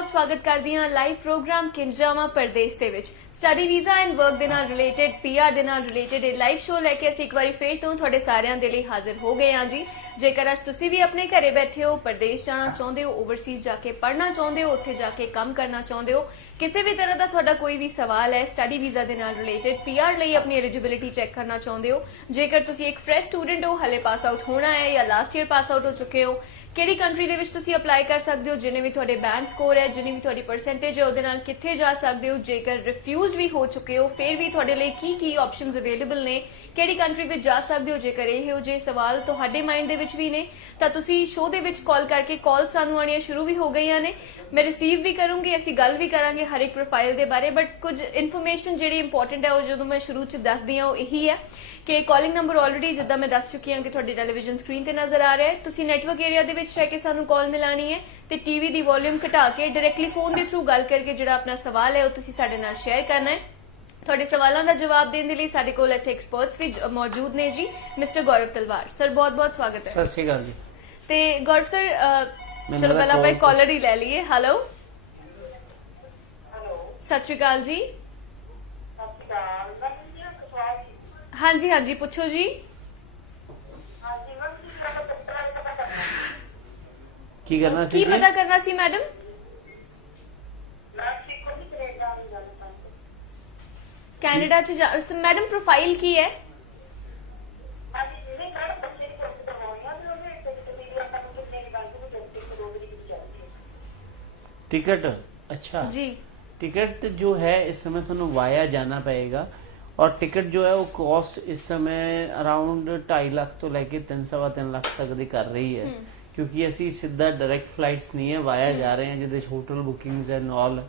बहुत स्वागत करदी हां live programme किंजामा Pradesh they which study visa and work दे नाल रिलेटेड पीआर दे नाल रिलेटेड ਇਹ ਲਾਈਵ ਸ਼ੋ ਲੈ ਕੇ ਅਸੀਂ ਇੱਕ ਵਾਰੀ ਫੇਰ ਤੋਂ ਤੁਹਾਡੇ ਸਾਰਿਆਂ ਦੇ ਲਈ ਹਾਜ਼ਰ ਹੋ ਗਏ ਹਾਂ ਜੀ। ਜੇਕਰ ਅੱਜ ਤੁਸੀਂ ਵੀ ਆਪਣੇ ਘਰੇ ਬੈਠੇ ਹੋ, ਪਰਦੇਸ ਜਾਣਾ ਚਾਹੁੰਦੇ ਹੋ, ਓਵਰਸੀਜ਼ ਜਾ ਕੇ ਪੜ੍ਹਨਾ ਚਾਹੁੰਦੇ ਹੋ, ਉੱਥੇ ਜਾ ਕੇ ਕੰਮ ਕਰਨਾ ਚਾਹੁੰਦੇ ਹੋ, ਕਿਸੇ ਵੀ ਤਰ੍ਹਾਂ ਦਾ ਤੁਹਾਡਾ ਕੋਈ ਵੀ ਸਵਾਲ ਹੈ ਸਟੱਡੀ ਵੀਜ਼ਾ ਦੇ ਨਾਲ ਰਿਲੇਟਡ, ਪੀਆਰ ਲਈ ਆਪਣੀ ਐਲੀਜੀਬਿਲਿਟੀ ਚੈੱਕ ਕਰਨਾ ਚਾਹੁੰਦੇ ਹੋ, ਜੇਕਰ ਤੁਸੀਂ ਇੱਕ ਫਰੈਸ਼ ਸਟੂਡੈਂਟ ਹੋ, ਹਲੇ ਪਾਸ ਆਊਟ ਹੋਣਾ ਹੈ ਜਾਂ ਲਾਸਟ ਈਅਰ ਪਾਸ ਆਊਟ ਹੋ ਚੁੱਕੇ ਹੋ, ਕਿਹੜੀ ਕੰਟਰੀ ਦੇ ਵਿੱਚ ਤੁਸੀਂ ਅਪਲਾਈ ਕਰ ਸਕਦੇ ਹੋ, ਜਿੰਨੇ ਵੀ ਤੁਹਾਡੇ ਬੈਂਡ ਸਕੋਰ ਹੈ, ਜਿੰਨੀ ਵੀ ਤੁਹਾਡੀ ਪਰਸੈਂਟੇਜ ਹੈ, ਉਹਦੇ ਨਾਲ ਕਿੱਥੇ ਜਾ ਸਕਦੇ ਹੋ, ਜੇਕਰ ਰਿਫਿਊਜ਼ਡ ਵੀ ਹੋ ਚੁੱਕੇ ਹੋ ਫਿਰ ਵੀ ਤੁਹਾਡੇ ਲਈ ਕੀ ਆਪਸ਼ਨਸ ਅਵੇਲੇਬਲ ਨੇ, ਕਿਹੜੀ ਕੰਟਰੀ ਵਿੱਚ ਜਾ ਸਕਦੇ ਹੋ, ਜੇਕਰ ਇਹੋ ਜਿਹੇ ਸਵਾਲ ਤੁਹਾਡੇ ਮਾਈਂਡ ਦੇ ਵਿੱਚ ਵੀ ਨੇ ਤਾਂ ਤੁਸੀਂ ਸ਼ੋਅ ਦੇ ਵਿੱਚ ਕਾਲ ਕਰਕੇ ਕਾਲ ਸਾਨੂੰ ਆਉਣੀਆਂ ਸ਼ੁਰੂ ਵੀ ਹੋ ਗਈਆਂ ਨੇ। ਮੈਂ ਰਿਸੀਵ ਵੀ ਕਰੂੰਗੀ, ਅਸੀਂ ਗੱਲ ਵੀ ਕਰਾਂਗੇ ਹਰ ਇੱਕ ਪ੍ਰੋਫਾਈਲ ਦੇ ਬਾਰੇ, ਬਟ ਕੁਝ ਇਨਫੋਰਮੇਸ਼ਨ ਜਿਹੜੀ ਇੰਪੋਰਟੈਂਟ ਹੈ ਉਹ ਜਦੋਂ ਮੈਂ ਸ਼ੁਰੂ ਚ ਦੱਸਦੀ ਹਾਂ ਉਹ ਇਹੀ ਹੈ ਕਿ ਕਾਲਿੰਗ ਨੰਬਰ ਆਲਰੇਡੀ ਜਿੱਦਾਂ ਮੈਂ ਦੱਸ ਚੁੱਕੀ ਹਾਂ ਕਿ ਤੁਹਾਡੀ ਟੈਲੀਵਿਜ਼ਨ ਸਕਰੀਨ ਤੇ ਨਜ਼ਰ ਆ ਰਿਹਾ ਹੈ। ਤੁਸੀਂ ਨੈਟਵਰਕ ਏਰੀਆ ਦੇ ਵਿੱਚ ਰਹਿ ਕੇ ਸਾਨੂੰ ਕਾਲ ਮਿਲਾਣੀ ਹੈ ਤੇ ਟੀਵੀ ਦੀ ਵੋਲਿਊਮ ਘਟਾ ਕੇ ਡਾਇਰੈਕਟਲੀ ਫੋਨ ਦੇ ਥਰੂ ਗੱਲ ਕਰਕੇ ਜਿਹੜਾ ਆਪਣਾ ਸਵਾਲ ਹੈ ਉਹ ਤੁਸੀਂ ਸਾਡੇ ਨਾਲ ਸ਼ੇਅਰ ਕਰਨਾ ਹੈ। ਤੁਹਾਡੇ ਸਵਾਲਾਂ ਦਾ ਜਵਾਬ ਦੇਣ ਦੇ ਲਈ ਸਾਡੇ ਕੋਲ ਇੱਥੇ ਐਕਸਪਰਟਸ ਵੀ ਮੌਜੂਦ ਨੇ ਜੀ। ਮਿਸਟਰ ਗੌਰਵ ਤਲਵਾਰ ਸਰ, ਬਹੁਤ ਬਹੁਤ ਸਵਾਗਤ ਹੈ। ਸਤਿ ਸ਼੍ਰੀ ਅਕਾਲ ਜੀ। ਤੇ ਗੌਰਵ ਸਰ, ਚਲੋ ਪਹਿਲਾਂ ਆਪਾਂ ਕਾਲਰ ਹੀ ਲੈ ਲਈਏ। ਹੈਲੋ, ਸਤਿ ਸ਼੍ਰੀ ਅਕਾਲ ਜੀ। ਹਾਂਜੀ ਹਾਂਜੀ, ਪੁੱਛੋ ਜੀ। ਕੀ ਕਰਨਾ ਸੀ? ਕੀ ਪਤਾ ਕਰਨਾ ਸੀ ਮੈਡਮ? ਕੈਨੇਡਾ ਚ ਮੈਡਮ ਪ੍ਰੋਫਾਈਲ ਕੀ ਹੈ? टिकट? अच्छा जी, टिकट जो है इस समय थोड़ा वाया जाना पड़ेगा और टिकट जो है वो कॉस्ट इस समय अराउंड 2.5 लाख तो लेके 3-3.5 लाख तक दी कर रही है, क्योंकि असी सीधा डायरेक्ट फ्लाइट्स नहीं है, वाया जा रहे हैं जिदे होटल बुकिंग्स एंड ऑल,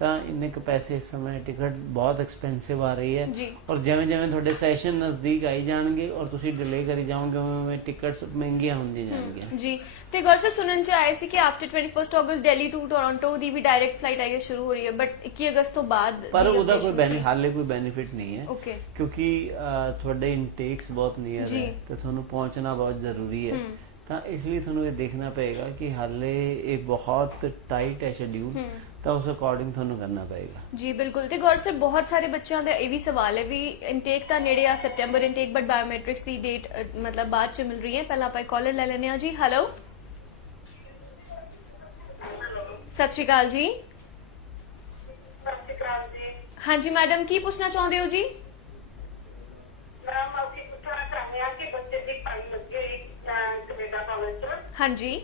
ਤਾਂ ਇੰਨੇ ਕੁ ਪੈਸੇ ਇਸ ਸਮੇਂ ਟਿਕਟ ਬਹੁਤ ਐਕਸਪੈਂਸਿਵ ਆ ਰਹੀ ਹੈ ਔਰ ਜਿਵੇਂ ਜਿਵੇਂ ਤੁਹਾਡੇ ਸੈਸ਼ਨ ਨਜ਼ਦੀਕ ਆਈ ਜਾਣਗੇ ਔਰ ਤੁਸੀਂ ਡਿਲੇ ਕਰੀ ਜਾਓਗੇ ਉਵੇਂ ਟਿਕਟਸ ਮਹਿੰਗੀਆਂ ਹੁੰਦੀ ਜਾਣਗੀਆਂ ਜੀ। ਤੇ ਗੌਰ ਸਰ, ਸੁਣਨ ਚ ਆਇਆ ਸੀ ਕਿ ਆਫਟਰ 21 ਅਗਸਤ ਦਿੱਲੀ ਟੂ ਟੋਰਾਂਟੋ ਦੀ ਵੀ ਡਾਇਰੈਕਟ ਫਲਾਈਟ ਆਈ ਸ਼ੁਰੂ ਹੋ ਰਹੀ ਹੈ, ਬਟ 21 ਅਗਸਤ ਤੋਂ ਬਾਅਦ ਪਰ ਉਹਦਾ ਕੋਈ ਹਾਲੇ ਕੋਈ ਬੈਨੀਫਿਟ ਨਹੀਂ ਹੈ, ਓਕੇ, ਕਿਉਂਕਿ ਤੁਹਾਡੇ ਇਨਟੇਕਸ ਬਹੁਤ ਨੀਅਰ ਹੈ ਤੇ ਤੁਹਾਨੂੰ ਪਹੁੰਚਣਾ ਬਹੁਤ ਜ਼ਰੂਰੀ ਹੈ, ਤਾਂ ਇਸ ਲਈ ਤੁਹਾਨੂੰ ਇਹ ਦੇਖਣਾ ਪਏਗਾ ਕਿ ਹਾਲੇ ਇਹ ਬਹੁਤ ਟਾਈਟ ਹੈ ਸ਼ਡਿਊਲ, ਤਾਂ ਉਸ ਅਕੋਰਡਿੰਗ ਤੁਹਾਨੂੰ ਕਰਨਾ ਪਏਗਾ। ਜੀ ਬਿਲਕੁਲ। ਤੇ ਗੌਰ ਸਰ, ਬਹੁਤ ਸਾਰੇ ਬੱਚਿਆਂ ਦਾ ਇਹ ਵੀ ਸਵਾਲ ਹੈ ਵੀ ਇਨਟੇਕ ਤਾਂ ਨੇੜੇ ਆ, September intake, but biometrics the date ਮਤਲਬ ਬਾਅਦ ਚ ਮਿਲ ਰਹੀ ਹੈ। ਪਹਿਲਾਂ ਆਪਾਂ ਕਾਲਰ ਲੈ ਲੈਣੇ ਆ ਜੀ। ਹੈਲੋ, ਸਤਿ ਸ਼੍ਰੀ ਅਕਾਲ ਜੀ। ਹਾਂਜੀ ਮੈਡਮ, ਕੀ ਪੁੱਛਣਾ ਚਾਹੁੰਦੇ ਹੋ ਜੀ? ਹਾਂਜੀ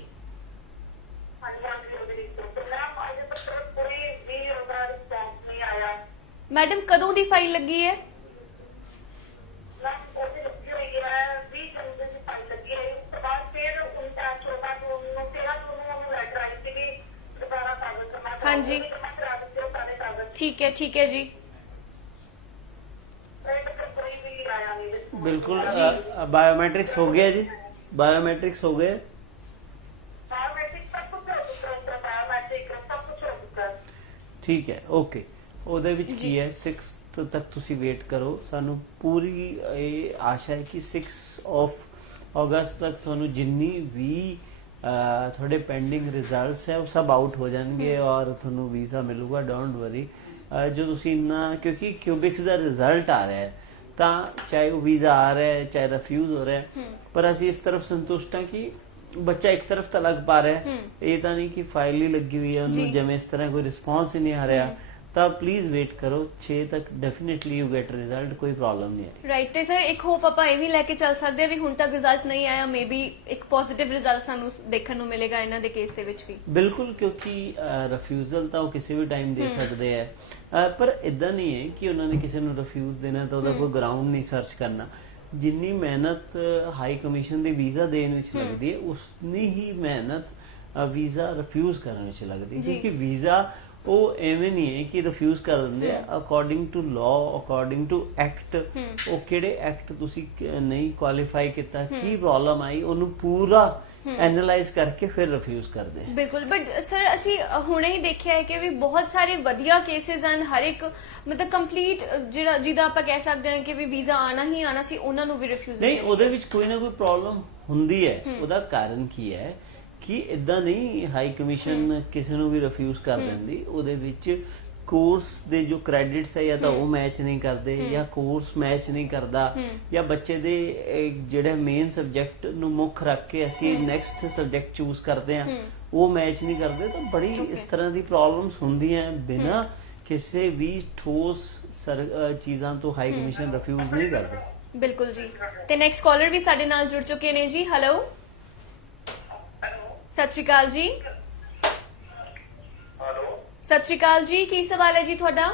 ਮੈਡਮ, ਕਦੋਂ ਦੀ ਫਾਈਲ ਲੱਗੀ ਹੈ? ਹਾਂਜੀ, ਠੀਕ ਹੈ ਜੀ। बिल्कुल बायोमेट्रिक्स हो गया जी, बायोमेट्रिक्स हो गए, ठीक है, ओके। ਉਹਦੇ ਵਿੱਚ ਕੀ ਹੈ 6th ਤੱਕ ਤੁਸੀਂ ਵੇਟ ਕਰੋ, ਸਾਨੂੰ ਪੂਰੀ ਇਹ ਆਸ਼ਾ ਹੈ ਕਿ 6 ਅਗਸਤ ਤੱਕ ਤੁਹਾਨੂੰ ਜਿੰਨੀ ਵੀ ਤੁਹਾਡੇ ਪੈਂਡਿੰਗ ਰਿਜ਼ਲਟਸ ਹੈ ਉਹ ਸਭ ਆਊਟ ਹੋ ਜਾਣਗੇ ਔਰ ਤੁਹਾਨੂੰ ਵੀਜ਼ਾ ਮਿਲੂਗਾ। ਡੋਂਟ ਵਰੀ, ਜੋ ਤੁਸੀਂ ਇੰਨਾ, ਕਿਉਂਕਿ ਕਿਊਬਿਕਸ ਦਾ ਰਿਜ਼ਲਟ ਆ ਰਿਹਾ ਹੈ ਤਾਂ ਚਾਹੇ ਉਹ ਵੀਜ਼ਾ ਆ ਰਿਹਾ ਹੈ ਚਾਹੇ ਰਿਫਿਊਜ਼ ਹੋ ਰਿਹਾ ਹੈ, ਪਰ ਅਸੀਂ ਇਸ ਤਰਫ ਸੰਤੁਸ਼ਟ ਹਾਂ ਕਿ ਬੱਚਾ ਇੱਕ ਤਰਫ ਤਾਂ ਲੱਗ ਪਾ ਰਿਹਾ ਹੈ, ਇਹ ਤਾਂ ਨਹੀਂ ਕਿ ਫਾਈਲ ਹੀ ਲੱਗੀ ਹੋਈ ਹੈ ਉਹਨੂੰ ਜਿਵੇਂ ਇਸ ਤਰ੍ਹਾਂ ਕੋਈ ਰਿਸਪੌਂਸ ਹੀ ਨਹੀਂ ਆ ਰਿਹਾ, ਤਾਂ ਪਲੀਜ਼ ਵੇਟ ਕਰੋ 6 ਤੱਕ, ਡੈਫੀਨਿਟਲੀ ਯੂ ਗੈਟ ਰਿਜ਼ਲਟ, ਕੋਈ ਪ੍ਰੋਬਲਮ ਨਹੀਂ ਹੈ। ਰਾਈਟ। ਤੇ ਸਰ, ਇੱਕ ਹੋਪ ਆਪਾਂ ਇਹ ਵੀ ਲੈ ਕੇ ਚੱਲ ਸਕਦੇ ਆ ਵੀ ਹੁਣ ਤੱਕ ਰਿਜ਼ਲਟ ਨਹੀਂ ਆਇਆ, ਮੇਬੀ ਇੱਕ ਪੋਜ਼ਿਟਿਵ ਰਿਜ਼ਲਟ ਸਾਨੂੰ ਦੇਖਣ ਨੂੰ ਮਿਲੇਗਾ ਇਹਨਾਂ ਦੇ ਕੇਸ ਦੇ ਵਿੱਚ ਵੀ। ਬਿਲਕੁਲ, ਕਿਉਂਕਿ ਰਿਫਿਊਜ਼ਲ ਤਾਂ ਉਹ ਕਿਸੇ ਵੀ ਟਾਈਮ ਦੇ ਸਕਦੇ ਆ, ਪਰ ਇਦਾਂ ਨਹੀਂ ਹੈ ਕਿ ਉਹਨਾਂ ਨੇ ਕਿਸੇ ਨੂੰ ਰਿਫਿਊਜ਼ ਦੇਣਾ ਤਾਂ ਉਹਦਾ ਕੋਈ ਗਰਾਊਂਡ ਨਹੀਂ ਸਰਚ ਕਰਨਾ। ਜਿੰਨੀ ਮਿਹਨਤ ਹਾਈ ਕਮਿਸ਼ਨ ਦੇ ਵੀਜ਼ਾ ਦੇਣ ਵਿੱਚ ਲੱਗਦੀ ਹੈ ਉਸਨੀ ਹੀ ਮਿਹਨਤ ਵੀਜ਼ਾ ਰਿਫਿਊਜ਼ ਕਰਨ ਵਿੱਚ ਲੱਗਦੀ ਹੈ, ਕਿਉਂਕਿ ਵੀਜ਼ਾ ਉਹ ਐਵੇਂ ਨਹੀਂ ਹੈ ਕਿ ਰਿਫਿਊਜ਼ ਕਰ ਦਿੰਦੇ ਆ, according to law, according to act, ਉਹ ਕਿਹੜੇ ਐਕਟ ਤੁਸੀਂ ਨਹੀਂ ਕੁਆਲੀਫਾਈ ਕੀਤਾ, ਕੀ ਪ੍ਰੋਬਲਮ ਆਈ, ਉਹਨੂੰ ਪੂਰਾ ਐਨਾਲਾਈਜ਼ ਕਰਕੇ ਫਿਰ ਰਿਫਿਊਜ਼ ਕਰਦੇ। ਬਿਲਕੁਲ, ਬਟ ਸਰ ਅਸੀਂ ਹੁਣੇ ਹੀ ਦੇਖਿਆ ਹੈ ਕਿ ਵੀ ਬਹੁਤ ਸਾਰੇ ਵਧੀਆ ਕੇਸਿਸ ਹਨ, ਹਰ ਇੱਕ ਮਤਲਬ ਕੰਪਲੀਟ ਜਿਹੜਾ ਜਿਹਦਾ ਆਪਾਂ ਕਹਿ ਸਕਦੇ ਹਾਂ ਕਿ ਵੀ ਵੀਜ਼ਾ ਆਣਾ ਹੀ ਆਣਾ ਸੀ, ਉਹਨਾਂ ਨੂੰ ਵੀ ਰਿਫਿਊਜ਼ ਨਹੀਂ, ਉਹਦੇ ਵਿੱਚ ਕੋਈ ਨਾ ਕੋਈ ਪ੍ਰੋਬਲਮ ਹੁੰਦੀ ਹੈ। ਉਹਦਾ ਕਾਰਨ ਕੀ ਹੈ ਕਿ ਇਦਾਂ ਨਹੀਂ ਹਾਈ ਕਮਿਸ਼ਨ ਕਿਸੇ ਨੂੰ ਵੀ ਰਿਫਿਊਜ਼ ਕਰ ਦਿੰਦੀ। ਉਹਦੇ ਵਿੱਚ ਕੋਰਸ ਦੇ ਜੋ ਕ੍ਰੈਡਿਟਸ ਹੈ ਜਾਂ ਤਾਂ ਉਹ ਮੈਚ ਨਹੀਂ ਕਰਦੇ, ਜਾਂ ਕੋਰਸ ਮੈਚ ਨਹੀਂ ਕਰਦਾ, ਜਾਂ ਬੱਚੇ ਦੇ ਜਿਹੜੇ ਮੇਨ ਸਬਜੈਕਟ ਨੂੰ ਮੁੱਖ ਰੱਖ ਕੇ ਅਸੀਂ ਨੈਕਸਟ ਸਬਜੈਕਟ ਚੂਜ਼ ਕਰਦੇ ਆ ਉਹ ਮੈਚ ਨਹੀਂ ਕਰਦੇ। ਤਾਂ ਬੜੀ ਇਸ ਤਰ੍ਹਾਂ ਦੀ ਪ੍ਰੋਬਲਮਸ ਹੁੰਦੀਆਂ ਬਿਨਾਂ ਕਿਸੇ ਵੀ ਠੋਸ ਚੀਜ਼ਾਂ ਤੋਂ ਹਾਈ ਕਮਿਸ਼ਨ ਰਿਫਿਊਜ਼ ਨਹੀਂ ਕਰਦੇ। ਬਿਲਕੁਲ ਜੀ। ਤੇ ਨੈਕਸਟ ਕਾਲਰ ਵੀ ਸਾਡੇ ਨਾਲ ਜੁੜ ਚੁੱਕੇ ਨੇ ਜੀ। ਹੈਲੋ, ਸਤਿ ਸ਼੍ਰੀ ਅਕਾਲ ਜੀ। ਹੈਲੋ, ਸਤਿ ਸ਼੍ਰੀ ਅਕਾਲ ਜੀ, ਕੀ ਸਵਾਲ ਹੈ ਜੀ ਤੁਹਾਡਾ?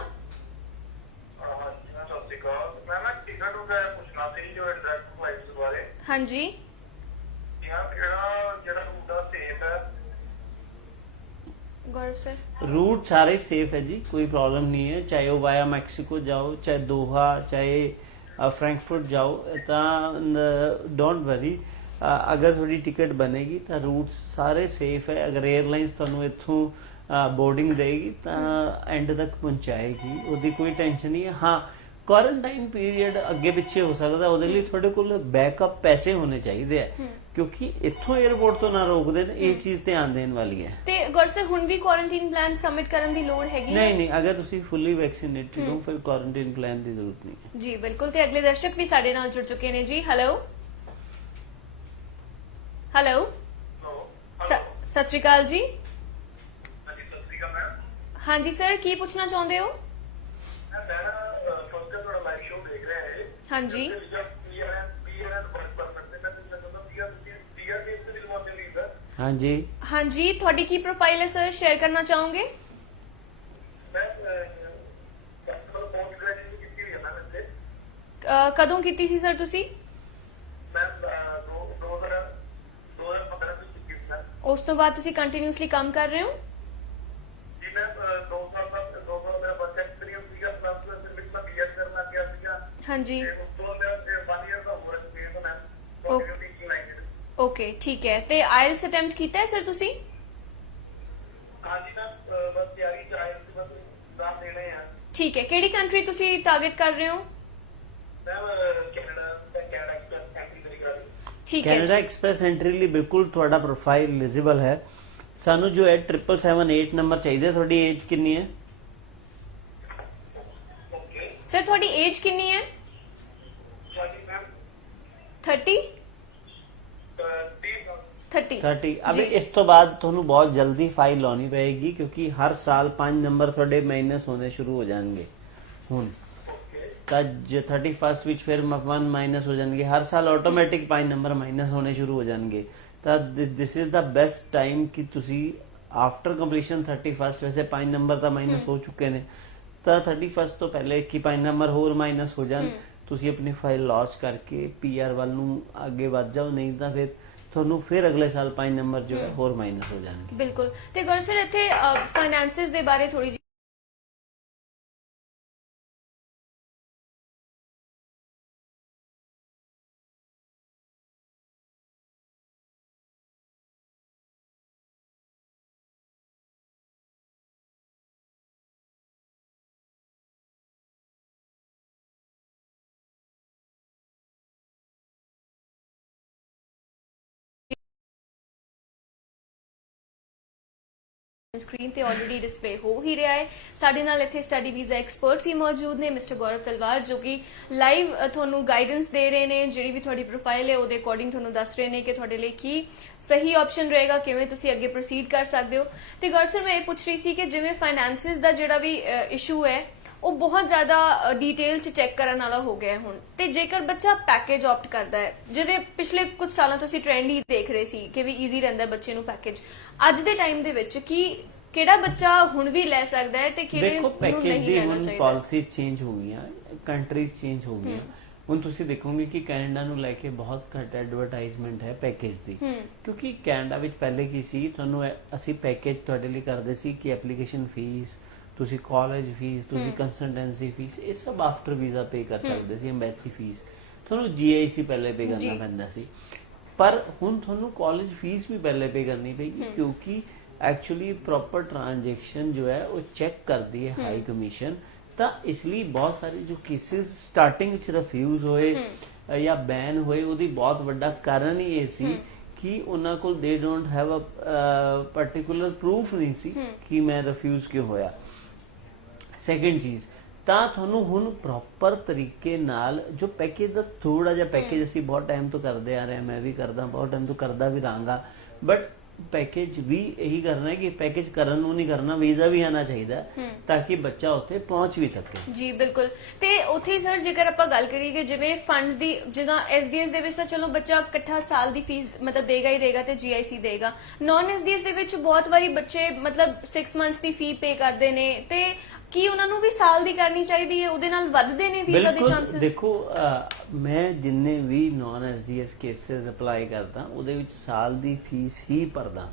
ਸਤਿ ਸ਼੍ਰੀ ਅਕਾਲ। ਮੈਂ ਨਾ ਟਿਕਟ ਵਗੈਰਾ ਪੁੱਛਣਾ ਸੀ ਜੋ ਇੰਟਰੈਕਟ ਫਲਾਈਟਸ ਬਾਰੇ। ਹਾਂਜੀ ਯਾਰ ਜਿਹੜਾ ਉਹਦਾ ਸੇਫ ਹੈ। ਗੌਰਵ ਸਰ। रूट सारे सेफ है जी, कोई प्रॉब्लम नहीं है। चाहे वो वाया मैक्सिको जाओ, चाहे दोहा, चाहे फ्रैंकफर्ट जाओ, डोंट वरी। अगर थोड़ी टिकट बनेगी तो रूट सारे सेफ है। अगर एयरलाइंस ਤੁਹਾਨੂੰ ਇੱਥੋਂ बोर्डिंग देगी तो एंड तक पहुंचाएगी, ਉਹਦੀ ਕੋਈ ਟੈਨਸ਼ਨ ਨਹੀਂ ਹੈ। ਹਾਂ, क्वारंटाइन पीरियड ਅੱਗੇ ਪਿੱਛੇ ਹੋ ਸਕਦਾ, ਉਹਦੇ ਲਈ ਤੁਹਾਡੇ ਕੋਲ ਬੈਕਅਪ ਪੈਸੇ ਹੋਣੇ ਚਾਹੀਦੇ ਆ, ਕਿਉਂਕਿ ਇੱਥੋਂ 에어ਪੋਰਟ ਤੋਂ ਨਾ ਰੋਕ ਦੇਣ। ਇਹ ਚੀਜ਼ ਧਿਆਨ ਦੇਣ ਵਾਲੀ ਹੈ। ਤੇ ਗੌਰਵ ਸਰ ਹੁਣ ਵੀ ਕੁਆਰੰਟਾਈਨ ਪਲਾਨ ਸਬਮਿਟ ਕਰਨ ਦੀ ਲੋੜ ਹੈਗੀ ਹੈ? ਨਹੀਂ ਨਹੀਂ, ਅਗਰ ਤੁਸੀਂ ਫੁੱਲੀ ਵੈਕਸੀਨੇਟਡ ਹੋ ਫਿਰ ਕੁਆਰੰਟਾਈਨ ਪਲਾਨ ਦੀ ਜ਼ਰੂਰਤ ਨਹੀਂ ਹੈ ਜੀ। ਬਿਲਕੁਲ। ਤੇ ਅਗਲੇ ਦਰਸ਼ਕ ਵੀ ਸਾਡੇ ਨਾਲ ਜੁੜ ਚੁੱਕੇ ਨੇ ਜੀ। ਹੈਲੋ ਹੈਲੋ, ਸਤਿ ਸ਼੍ਰੀ ਅਕਾਲ ਜੀ। ਹਾਂਜੀ, ਸਤਿ ਸ਼੍ਰੀ ਅਕਾਲ ਮੈਮ। ਹਾਂਜੀ ਸਰ, ਕੀ ਪੁੱਛਣਾ ਚਾਹੁੰਦੇ ਹੋ? ਮੈਂ ਫਸਟ ਟਾਈਮ ਤੁਹਾਡਾ ਲਾਈਵ ਸ਼ੋਅ ਦੇਖ ਰਿਹਾ ਹੈ। ਹਾਂਜੀ ਹਾਂਜੀ ਹਾਂਜੀ, ਤੁਹਾਡੀ ਕੀ ਪ੍ਰੋਫਾਈਲ ਹੈ ਸਰ, ਸ਼ੇਅਰ ਕਰਨਾ ਚਾਹੋਗੇ? ਮੈਂ ਪੋਸਟ ਗ੍ਰੈਜੂਏਸ਼ਨ ਕੀਤੀ ਹੋਈ ਹੈ ਮੈਮ ਇੱਥੇ। ਕਦੋਂ ਕੀਤੀ ਸੀ ਸਰ ਤੁਸੀਂ? ਮੈਂ 2015 ਵਿੱਚ ਕੀਤੀ ਸੀ। ਉਸ ਤੋਂ ਬਾਅਦ ਤੁਸੀਂ ਕੰਟੀਨਿਊਸਲੀ ਕੰਮ ਕਰ ਰਹੇ ਹੋ? ਜੀ ਮੈਂ 2 ਸਾਲ ਮੇਰਾ ਵਰਕ ਐਕਸਪੀਰੀਅੰਸ ਸੀਗਾ, ਪਲੱਸ ਵਿੱਚ ਮੈਂ ਬੀਐਡ ਕਰਨ ਲੱਗ ਗਿਆ ਸੀਗਾ। ਹਾਂਜੀ ਤੇ ਉਸ ਤੋਂ ਬਾਅਦ 1 ਇਅਰ ਦਾ ਹੋਰ ਐਕਸਪੀਰੀਅੰਸ ਹੈ ਮੈਮ ਟੀਚਿੰਗ ਲਾਈਨ ਵਿੱਚ। ਓਕੇ, ਠੀਕ ਹੈ। ਤੇ ਆਇਲਸ ਅਟੈਂਪਟ ਕੀਤਾ ਹੈ ਸਰ ਤੁਸੀਂ? ਹਾਂਜੀ ਮੈਂ ਬਸ ਤਿਆਰੀ ਚ ਆਇਆ ਸੀ, ਬਸ ਐਗਜ਼ਾਮ ਦੇਣੇ ਆ। ਠੀਕ ਹੈ। ਕਿਹੜੀ ਕੰਟਰੀ ਤੁਸੀਂ ਟਾਰਗੇਟ ਕਰ ਰਹੇ ਹੋ? ਮੈਂ ਕੈਨੇਡਾ ਐਕਸਪ੍ਰੈਸ ਐਂਟਰੀ ਮੇਰੀ ਕਰਾ ਲਈ। ਠੀਕ ਹੈ ਕੈਨੇਡਾ ਜੀ। ਐਕਸਪ੍ਰੈਸ ਐਂਟਰੀ ਲਈ ਬਿਲਕੁਲ ਤੁਹਾਡਾ ਪ੍ਰੋਫਾਈਲ ਐਲੀਜੀਬਲ ਹੈ। ਸਾਨੂੰ ਜੋ ਹੈ 777 ਨੰਬਰ ਚਾਹੀਦਾ। ਤੁਹਾਡੀ ਏਜ ਕਿੰਨੀ ਹੈ? ਓਕੇ, ਸਰ ਤੁਹਾਡੀ ਏਜ ਕਿੰਨੀ ਹੈ? ਸਾਡੀ ਮੈਮ 30? 30। 30। ਅਬੇ ਜੀ। ਇਸ ਤੋਂ ਬਾਅਦ ਤੁਹਾਨੂੰ ਬਹੁਤ ਜਲਦੀ ਫਾਈਲ ਲਾਉਣੀ ਪਏਗੀ, ਕਿਉਂਕਿ ਹਰ ਸਾਲ 5 ਨੰਬਰ ਤੁਹਾਡੇ ਮਾਈਨਸ ਹੋਣੇ ਸ਼ੁਰੂ ਹੋ ਜਾਣਗੇ। ਹੁਣ ਤਾਂ ਜੇ 31 ਵਿੱਚ ਫਿਰ 1 ਮਾਈਨਸ ਹੋ ਜਾਣਗੇ, ਹਰ ਸਾਲ ਆਟੋਮੈਟਿਕ 5 ਨੰਬਰ ਮਾਈਨਸ ਹੋਣੇ ਸ਼ੁਰੂ ਹੋ ਜਾਣਗੇ। ਤਾਂ this is the best time ਕਿ ਤੁਸੀਂ ਆਫਟਰ ਕੰਪਲੀਸ਼ਨ 31 ਵੈਸੇ 5 ਨੰਬਰ ਤਾਂ ਮਾਈਨਸ ਹੋ ਚੁੱਕੇ ਨੇ, ਤਾਂ 31 ਤੋਂ ਪਹਿਲੇ ਕਿ 5 ਨੰਬਰ ਹੋਰ ਮਾਈਨਸ ਹੋ ਜਾਣ, ਤੁਸੀਂ ਆਪਣੀ ਫਾਈਲ ਲਾਂਚ ਕਰਕੇ ਪੀਆਰ ਵੱਲ ਨੂੰ ਅੱਗੇ ਵੱਧ ਜਾਓ। ਨਹੀਂ ਤਾਂ ਫਿਰ ਤੁਹਾਨੂੰ ਫਿਰ ਅਗਲੇ ਸਾਲ 5 ਨੰਬਰ ਜੋ ਹੈ ਹੋਰ ਮਾਈਨਸ ਹੋ ਜਾਣਗੇ। ਬਿਲਕੁਲ। ਤੇ ਗੌਰਵ ਸਰ ਇੱਥੇ ਫਾਈਨੈਂਸਿਸ ਦੇ ਬਾਰੇ ਥੋੜੀ ਸਕਰੀਨ ਤੇ ਆਲਰੇਡੀ ਡਿਸਪਲੇ ਹੋ ਹੀ ਰਿਹਾ ਹੈ। ਸਾਡੇ ਨਾਲ ਇੱਥੇ ਸਟੱਡੀ ਵੀਜ਼ਾ ਐਕਸਪਰਟ ਵੀ ਮੌਜੂਦ ਨੇ, ਮਿਸਟਰ ਗੌਰਵ ਤਲਵਾਰ, ਜੋ ਕਿ ਲਾਈਵ ਤੁਹਾਨੂੰ ਗਾਈਡੈਂਸ ਦੇ ਰਹੇ ਨੇ। ਜਿਹੜੀ ਵੀ ਤੁਹਾਡੀ ਪ੍ਰੋਫਾਈਲ ਹੈ ਉਹਦੇ ਅਕੋਰਡਿੰਗ ਤੁਹਾਨੂੰ ਦੱਸ ਰਹੇ ਨੇ ਕਿ ਤੁਹਾਡੇ ਲਈ ਕੀ ਸਹੀ ਆਪਸ਼ਨ ਰਹੇਗਾ, ਕਿਵੇਂ ਤੁਸੀਂ ਅੱਗੇ ਪ੍ਰੋਸੀਡ ਕਰ ਸਕਦੇ ਹੋ। ਤੇ ਗੌਰਵ ਸਰ, ਮੈਂ ਇਹ ਪੁੱਛ ਰਹੀ ਸੀ ਕਿ ਜਿਵੇਂ ਫਾਈਨੈਂਸਿਸ ਦਾ ਜਿਹੜਾ ਵੀ ਇਸ਼ੂ ਹੈ ਉਹ ਬਹੁਤ ਜ਼ਿਆਦਾ ਡਿਟੇਲ ਚ ਚੈੱਕ ਕਰਨ ਵਾਲਾ ਹੋ ਗਿਆ ਹੁਣ। ਤੇ ਜੇਕਰ ਬੱਚਾ ਪੈਕੇਜ ਆਪਟ ਕਰਦਾ ਹੈ, ਜਿਵੇਂ ਪਿਛਲੇ ਕੁਝ ਸਾਲਾਂ ਤੋਂ ਅਸੀਂ ਟ੍ਰੈਂਡ ਹੀ ਦੇਖ ਰਹੇ ਸੀ ਕਿ ਵੀ ਈਜ਼ੀ ਰਹਿੰਦਾ ਬੱਚੇ ਨੂੰ ਪੈਕੇਜ, ਅੱਜ ਦੇ ਟਾਈਮ ਦੇ ਵਿੱਚ ਕੀ ਕਿਹੜਾ ਬੱਚਾ ਹੁਣ ਵੀ ਲੈ ਸਕਦਾ ਹੈ ਤੇ ਕਿਹੜੇ ਦੇਖੋ, ਨੂੰ ਪੈਕੇਜ ਨਹੀਂ ਦੀ ਲੈਣਾ ਹੁਣ ਚਾਹੀਦਾ? ਪਾਲਿਸੀਜ਼ ਚੇਂਜ ਹੋ ਗਈਆਂ, ਕੰਟਰੀਜ਼ ਚੇਂਜ ਹੋ ਗਈਆਂ। ਹੁਣ ਤੁਸੀਂ ਦੇਖੋਗੇ ਕਿ ਕੈਨੇਡਾ ਨੂੰ ਲੈ ਕੇ ਬਹੁਤ ਘੱਟ ਐਡਵਰਟਾਈਜ਼ਮੈਂਟ ਹੈ ਪੈਕੇਜ ਦੀ, ਕਿਉਂਕਿ ਕੈਨੇਡਾ ਵਿੱਚ ਪਹਿਲੇ ਕੀ ਸੀ, ਤੁਹਾਨੂੰ ਅਸੀਂ ਪੈਕੇਜ ਤੁਹਾਡੇ ਲਈ ਕਰਦੇ ਸੀ ਕਿ ਐਪਲੀਕੇਸ਼ਨ ਫੀਸ, ਤੁਸੀਂ ਕਾਲਜ ਫੀਸ, ਤੁਸੀਂ ਕੰਸਲਟੈਂਸੀ ਫੀਸ, ਇਹ ਸਭ ਆਫਟਰ ਵੀਜ਼ਾ ਪੇ ਕਰ ਸਕਦੇ ਸੀ। ਐਮਬੈਸੀ ਫੀਸ ਤੁਹਾਨੂੰ ਜੀਆਈਸੀ ਪਹਿਲੇ ਪੇ ਕਰਨਾ ਪੈਂਦਾ ਸੀ, ਪਰ ਹੁਣ ਤੁਹਾਨੂੰ ਕਾਲਜ ਫੀਸ ਵੀ ਪਹਿਲੇ ਪੇ ਕਰਨੀ ਪਏਗੀ, ਕਿਉਂਕਿ एक्चुअली प्रॉपर ट्रांजेक्शन जो है वो चेक करती है हाई कमीशन। तो इसलिए बहुत सारे जो केसेस स्टार्टिंग च रिफ्यूज होए या बैन होए, ਉਹਦੀ ਬਹੁਤ ਵੱਡਾ ਕਾਰਨ ਹੀ ਇਹ ਸੀ ਕਿ ਉਹਨਾਂ ਕੋਲ they don't have a particular proof ਨਹੀਂ ਸੀ ਕਿ ਮੈਂ ਰਿਫਿਊਜ਼ ਕਿਉਂ ਹੋਇਆ। ਸੈਕੰਡ ਚੀਜ਼, ਤਾਂ ਤੁਹਾਨੂੰ ਹੁਣ ਪ੍ਰੋਪਰ ਤਰੀਕੇ ਨਾਲ ਜੋ ਪੈਕੇਜ ਦਾ ਥੋੜਾ ਜਿਹਾ ਪੈਕੇਜ ਅਸੀਂ ਬਹੁਤ ਟਾਈਮ ਤੋਂ ਕਰਦੇ ਆ ਰਹੇ ਹਾਂ, ਮੈਂ ਵੀ ਕਰਦਾ, ਬਹੁਤ ਟਾਈਮ ਤੋਂ ਕਰਦਾ ਵੀ ਰਹਾਂਗਾ, ਬਟ ਪੈਕੇਜ ਵੀ ਇਹੀ ਕਰਨਾ ਹੈ ਕਿ ਪੈਕੇਜ ਕਰਨ ਨੂੰ ਨਹੀਂ ਕਰਨਾ, ਵੀਜ਼ਾ ਵੀ ਆਣਾ ਚਾਹੀਦਾ ਹੈ ਤਾਂ ਕਿ ਬੱਚਾ ਉੱਥੇ ਪਹੁੰਚ ਵੀ ਸਕੇ। ਜੀ ਬਿਲਕੁਲ। ਤੇ ਉੱਥੇ ਸਰ ਜੇਕਰ ਆਪਾਂ ਗੱਲ ਕਰੀਏ ਕਿ ਜਿਵੇਂ ਫੰਡਸ ਦੀ, ਜਿੱਦਾਂ ਐਸਡੀਐਸ ਦੇ ਵਿੱਚ ਤਾਂ ਚਲੋ ਬੱਚਾ ਇਕੱਠਾ ਸਾਲ ਦੀ ਫੀਸ ਮਤਲਬ ਦੇਗਾ ਹੀ ਦੇਗਾ ਤੇ ਜੀਆਈਸੀ ਦੇਗਾ, ਨਾਨ ਐਸਡੀਐਸ ਦੇ ਵਿੱਚ ਬਹੁਤ ਵਾਰੀ ਬੱਚੇ ਮਤਲਬ 6 ਮੰਥਸ ਦੀ ਫੀ ਪੇ ਕਰਦੇ ਨੇ, ਤੇ ਕੀ ਉਹਨਾਂ ਨੂੰ ਵੀ ਸਾਲ ਦੀ ਕਰਨੀ ਚਾਹੀਦੀ ਹੈ? ਉਹਦੇ ਨਾਲ ਵੱਧਦੇ ਨੇ ਵੀਜ਼ਾ ਦੇ ਚਾਂਸਸ? ਦੇਖੋ ਮੈਂ ਜਿੰਨੇ ਵੀ ਨਾਨ ਐਸਡੀਐਸ ਕੇਸਸ ਅਪਲਾਈ ਕਰਦਾ ਉਹਦੇ ਵਿੱਚ ਸਾਲ ਦੀ ਫੀਸ ਹੀ ਭਰਦਾ,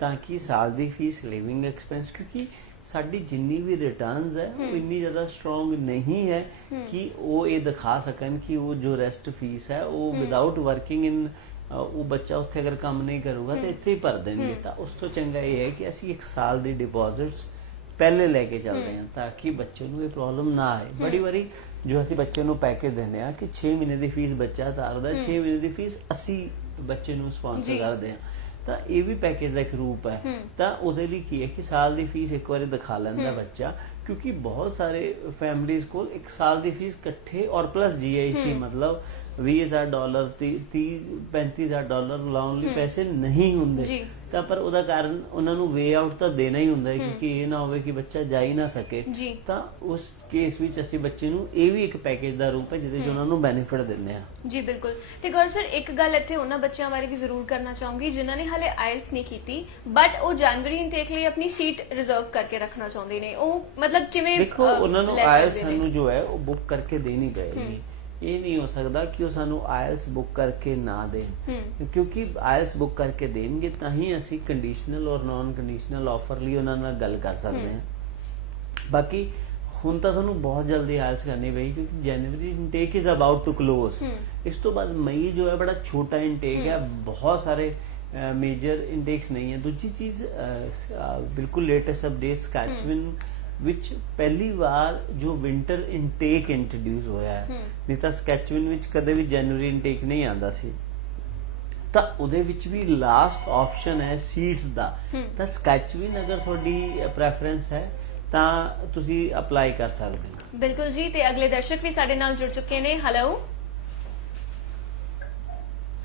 ਤਾਂ ਕਿ ਸਾਲ ਦੀ ਫੀਸ ਲਿਵਿੰਗ ਐਕਸਪੈਂਸ, ਕਿਉਂਕਿ ਸਾਡੀ ਜਿੰਨੀ ਵੀ ਰਿਟਰਨਸ ਹੈ ਉਹ ਇੰਨੀ ਜ਼ਿਆਦਾ ਸਟਰੋਂਗ ਨਹੀਂ ਹੈ ਕਿ ਉਹ ਇਹ ਦਿਖਾ ਸਕਣ ਕਿ ਉਹ ਜੋ ਰੈਸਟ ਫੀਸ ਹੈ ਉਹ ਵਿਦਆਊਟ ਵਰਕਿੰਗ ਇਨ, ਉਹ ਬੱਚਾ ਉੱਥੇ ਅਗਰ ਕੰਮ ਨਹੀਂ ਕਰੂਗਾ ਤਾਂ ਇੱਥੇ ਹੀ ਭਰ ਦੇਣਗੇ। ਤਾਂ ਉਸ ਤੋਂ ਚੰਗਾ ਇਹ ਹੈ ਕਿ ਅਸੀਂ 1 ਸਾਲ ਦੀ ਡਿਪੋਜ਼ਿਟਸ ਪਹਿਲੇ ਲੈ ਕੇ ਚੱਲਦੇ ਹਾਂ ਤਾਂ ਕਿ ਬੱਚੇ ਨੂੰ ਇਹ ਪ੍ਰੋਬਲਮ ਨਾ ਆਏ। ਬੜੀ ਵਾਰੀ ਜੋ ਅਸੀਂ ਬੱਚੇ ਨੂੰ ਪੈਕੇਜ ਦਿੰਦੇ ਆ ਕਿ 6 ਮਹੀਨੇ ਦੀ ਫੀਸ ਬੱਚਾ ਤਾਰਦਾ, 6 ਮਹੀਨੇ ਦੀ ਫੀਸ ਅਸੀਂ ਬੱਚੇ ਨੂੰ ਸਪਾਂਸਰ ਕਰਦੇ ਹਾਂ, ਤਾਂ ਇਹ ਵੀ ਪੈਕੇਜ ਦਾ ਇੱਕ ਰੂਪ ਹੈ। ਤਾਂ ਉਹਦੇ ਲਈ ਕੀ ਹੈ ਕਿ ਸਾਲ ਦੀ ਫੀਸ ਇੱਕ ਵਾਰੀ ਦਿਖਾ ਲੈਂਦਾ ਬੱਚਾ, ਕਿਉਂਕਿ ਬਹੁਤ ਸਾਰੇ ਫੈਮਲੀਜ਼ ਕੋਲ 1 ਸਾਲ ਦੀ ਫੀਸ ਇਕੱਠੇ ਔਰ ਪਲੱਸ ਜੀਆਈਸੀ ਮਤਲਬ $20,000 $35,000 ਲਾਉਣ ਲਈ ਪੈਸੇ ਨਹੀਂ ਹੁੰਦੇ, ਤਾਂ ਪਰ ਉਹਦਾ ਕਾਰਨ ਉਹਨਾਂ ਨੂੰ ਵੇ ਆਊਟ ਤਾਂ ਦੇਣਾ ਹੀ ਹੁੰਦਾ ਹੈ, ਕਿਉਂਕਿ ਇਹ ਨਾ ਹੋਵੇ ਕਿ ਬੱਚਾ ਜਾ ਹੀ ਨਾ ਸਕੇ। ਤਾਂ ਉਸ ਕੇਸ ਵਿੱਚ ਅਸੀਂ ਬੱਚੇ ਨੂੰ ਇਹ ਵੀ ਇੱਕ ਪੈਕੇਜ ਦਾ ਰੂਪ ਹੈ ਜਿਹਦੇ ਵਿੱਚ ਉਹਨਾਂ ਨੂੰ ਬੈਨੀਫਿਟ ਦਿੰਦੇ ਆ। ਜੀ ਬਿਲਕੁਲ। ਤੇ ਗੌਰਵ ਸਰ ਇੱਕ ਗੱਲ ਇੱਥੇ ਉਹਨਾਂ ਬੱਚਿਆਂ ਬਾਰੇ ਵੀ ਜ਼ਰੂਰ ਕਰਨਾ ਚਾਹੂੰਗੀ ਜਿਨ੍ਹਾਂ ਨੇ ਹਾਲੇ ਆਇਲਸ ਨਹੀਂ ਕੀਤੀ ਬਟ ਉਹ ਜਨਵਰੀ ਇਨਟੇਕ ਲਈ ਆਪਣੀ ਸੀਟ ਰਿਜ਼ਰਵ ਕਰਕੇ ਰੱਖਣਾ ਚਾਹੁੰਦੇ ਨੇ, ਉਹ ਮਤਲਬ ਕਿਵੇਂ? ਦੇਖੋ ਉਹਨਾਂ ਨੂੰ ਆਇਲਸ ਸਾਨੂੰ ਜੋ ਹੈ ਉਹ ਬੁੱਕ ਕਰਕੇ ਦੇਣੀ ਪਏਗੀ। ਇਹ ਨਹੀਂ ਹੋ ਸਕਦਾ ਕਿ ਉਹ ਸਾਨੂੰ ਆਇਲਸ ਬੁੱਕ ਕਰਕੇ ਨਾ ਦੇਣ, ਕਿਉਂਕਿ ਆਇਲਸ ਬੁੱਕ ਕਰਕੇ ਦੇਣਗੇ ਤਾਂ ਹੀ ਅਸੀਂ ਕੰਡੀਸ਼ਨਲ ਔਰ ਨਾਨ ਕੰਡੀਸ਼ਨਲ ਆਫਰ ਲਈ ਉਹਨਾਂ ਨਾਲ ਗੱਲ ਕਰ ਸਕਦੇ ਹਾਂ। ਬਾਕੀ ਹੁਣ ਤਾਂ ਤੁਹਾਨੂੰ ਬਹੁਤ ਜਲਦੀ ਆਇਲਸ ਕਰਨੀ ਪਈ ਕਿਉਂਕਿ January intake is about to close. ਇਸ ਤੋਂ ਬਾਅਦ ਮਈ ਜੋ ਹੈ ਬੜਾ ਛੋਟਾ ਇਨਟੇਕ ਹੈ, ਬਹੁਤ ਸਾਰੇ ਮੇਜਰ ਇਨਟੇਕਸ ਨਹੀਂ ਹੈ। ਦੂਜੀ ਚੀਜ਼ ਬਿਲਕੁਲ ਲੇਟੈਸਟ ਅਪਡੇਟ ਸਕੈਚਵਿਨ ਵਿੱਚ ਪਹਿਲੀ ਵਾਰ ਜੋ ਵਿੰਟਰ ਇਨਟੇਕ ਇੰਟਰੋਡਿਊਸ ਹੋਇਆ ਹੈ, ਨਹੀਂ ਤਾਂ ਸਕੈਚਵਿਨ ਵਿੱਚ ਕਦੇ ਵੀ ਜਨਵਰੀ ਇਨਟੇਕ ਨਹੀਂ ਆਂਦਾ ਸੀ, ਤਾਂ ਉਹਦੇ ਵਿੱਚ ਵੀ ਲਾਸਟ ਆਪਸ਼ਨ ਹੈ ਸੀਟਸ ਦਾ। ਤਾਂ ਸਕੈਚਵਿਨ ਅਗਰ ਤੁਹਾਡੀ ਪ੍ਰੈਫਰੈਂਸ ਹੈ ਤਾਂ ਤੁਸੀਂ ਅਪਲਾਈ ਕਰ ਸਕਦੇ ਹੋ। ਬਿਲਕੁਲ ਜੀ। ਤੇ ਅਗਲੇ ਦਰਸ਼ਕ ਵੀ ਸਾਡੇ ਨਾਲ ਜੁੜ ਚੁੱਕੇ ਨੇ। ਹੈਲੋ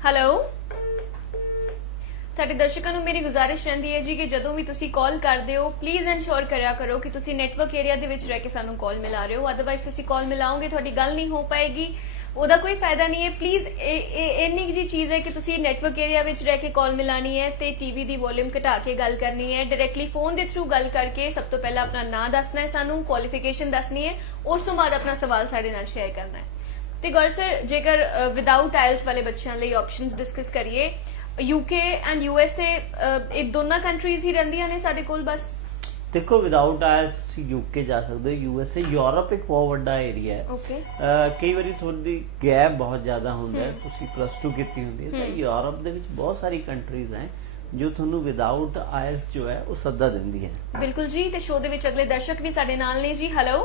ਹੈਲੋ ਸਾਡੇ ਦਰਸ਼ਕਾਂ ਨੂੰ ਮੇਰੀ ਗੁਜ਼ਾਰਿਸ਼ ਰਹਿੰਦੀ ਹੈ ਜੀ ਕਿ ਜਦੋਂ ਵੀ ਤੁਸੀਂ ਕਾਲ ਕਰਦੇ ਹੋ ਪਲੀਜ਼ ਇਨਸ਼ੋਰ ਕਰਿਆ ਕਰੋ ਕਿ ਤੁਸੀਂ ਨੈਟਵਰਕ ਏਰੀਆ ਦੇ ਵਿੱਚ ਰਹਿ ਕੇ ਸਾਨੂੰ ਕਾਲ ਮਿਲਾ ਰਹੇ ਹੋ, ਅਦਰਵਾਈਜ਼ ਤੁਸੀਂ ਕਾਲ ਮਿਲਾਓਗੇ ਤੁਹਾਡੀ ਗੱਲ ਨਹੀਂ ਹੋ ਪਾਏਗੀ, ਉਹਦਾ ਕੋਈ ਫਾਇਦਾ ਨਹੀਂ ਹੈ। ਪਲੀਜ਼ ਇੰਨੀ ਜੀ ਚੀਜ਼ ਹੈ ਕਿ ਤੁਸੀਂ ਨੈਟਵਰਕ ਏਰੀਆ ਵਿੱਚ ਰਹਿ ਕੇ ਕਾਲ ਮਿਲਾਣੀ ਹੈ ਤੇ ਟੀਵੀ ਦੀ ਵੋਲਿਊਮ ਘਟਾ ਕੇ ਗੱਲ ਕਰਨੀ ਹੈ, ਡਾਇਰੈਕਟਲੀ ਫੋਨ ਦੇ ਥਰੂ ਗੱਲ ਕਰਕੇ ਸਭ ਤੋਂ ਪਹਿਲਾਂ ਆਪਣਾ ਨਾਮ ਦੱਸਣਾ ਹੈ, ਸਾਨੂੰ ਕੁਆਲੀਫਿਕੇਸ਼ਨ ਦੱਸਣੀ ਹੈ, ਉਸ ਤੋਂ ਬਾਅਦ ਆਪਣਾ ਸਵਾਲ ਸਾਡੇ ਨਾਲ ਸ਼ੇਅਰ ਕਰਨਾ ਹੈ। ਤੇ ਗੌਰਵ ਸਰ ਜੇਕਰ ਵਿਦਆਊਟ ਆਇਲਸ ਵਾਲੇ ਬੱਚਿਆਂ ਲਈ ਆਪਸ਼ਨਸ ਡਿਸਕਸ ਕਰੀਏ, UK ਐਂਡ USA ਇਹ ਦੋਨਾਂ ਕੰਟਰੀਜ਼ ਹੀ ਰਹਿੰਦੀਆਂ ਨੇ ਸਾਡੇ ਕੋਲ ਬਸ? ਦੇਖੋ ਵਿਦਆਊਟ ਆਇਲਸ ਤੁਸੀਂ UK ਜਾ ਸਕਦੇ ਹੋ, USA ਯੂਰਪ ਇੱਕ ਬਹੁਤ ਵੱਡਾ ਏਰੀਆ ਹੈ। ਓਕੇ। ਕਈ ਵਾਰੀ ਤੁਹਾਡੀ ਗੈਪ ਬਹੁਤ ਜ਼ਿਆਦਾ ਹੁੰਦਾ ਹੈ, ਤੁਸੀਂ +2 ਕੀਤੀ ਹੁੰਦੀ ਹੈ, ਤਾਂ ਯੂਰਪ ਦੇ ਵਿੱਚ ਬਹੁਤ ਸਾਰੀ ਕੰਟਰੀਜ਼ ਹੈ ਜੋ ਤੁਹਾਨੂੰ ਵਿਦਆਊਟ ਆਇਲਸ ਜੋ ਹੈ ਉਹ ਸੱਦਾ ਦਿੰਦੀ ਹੈ। ਬਿਲਕੁਲ ਜੀ। ਤੇ ਸ਼ੋਅ ਦੇ ਵਿੱਚ ਅਗਲੇ ਦਰਸ਼ਕ ਵੀ ਸਾਡੇ ਨਾਲ ਨੇ ਜੀ। ਹੈਲੋ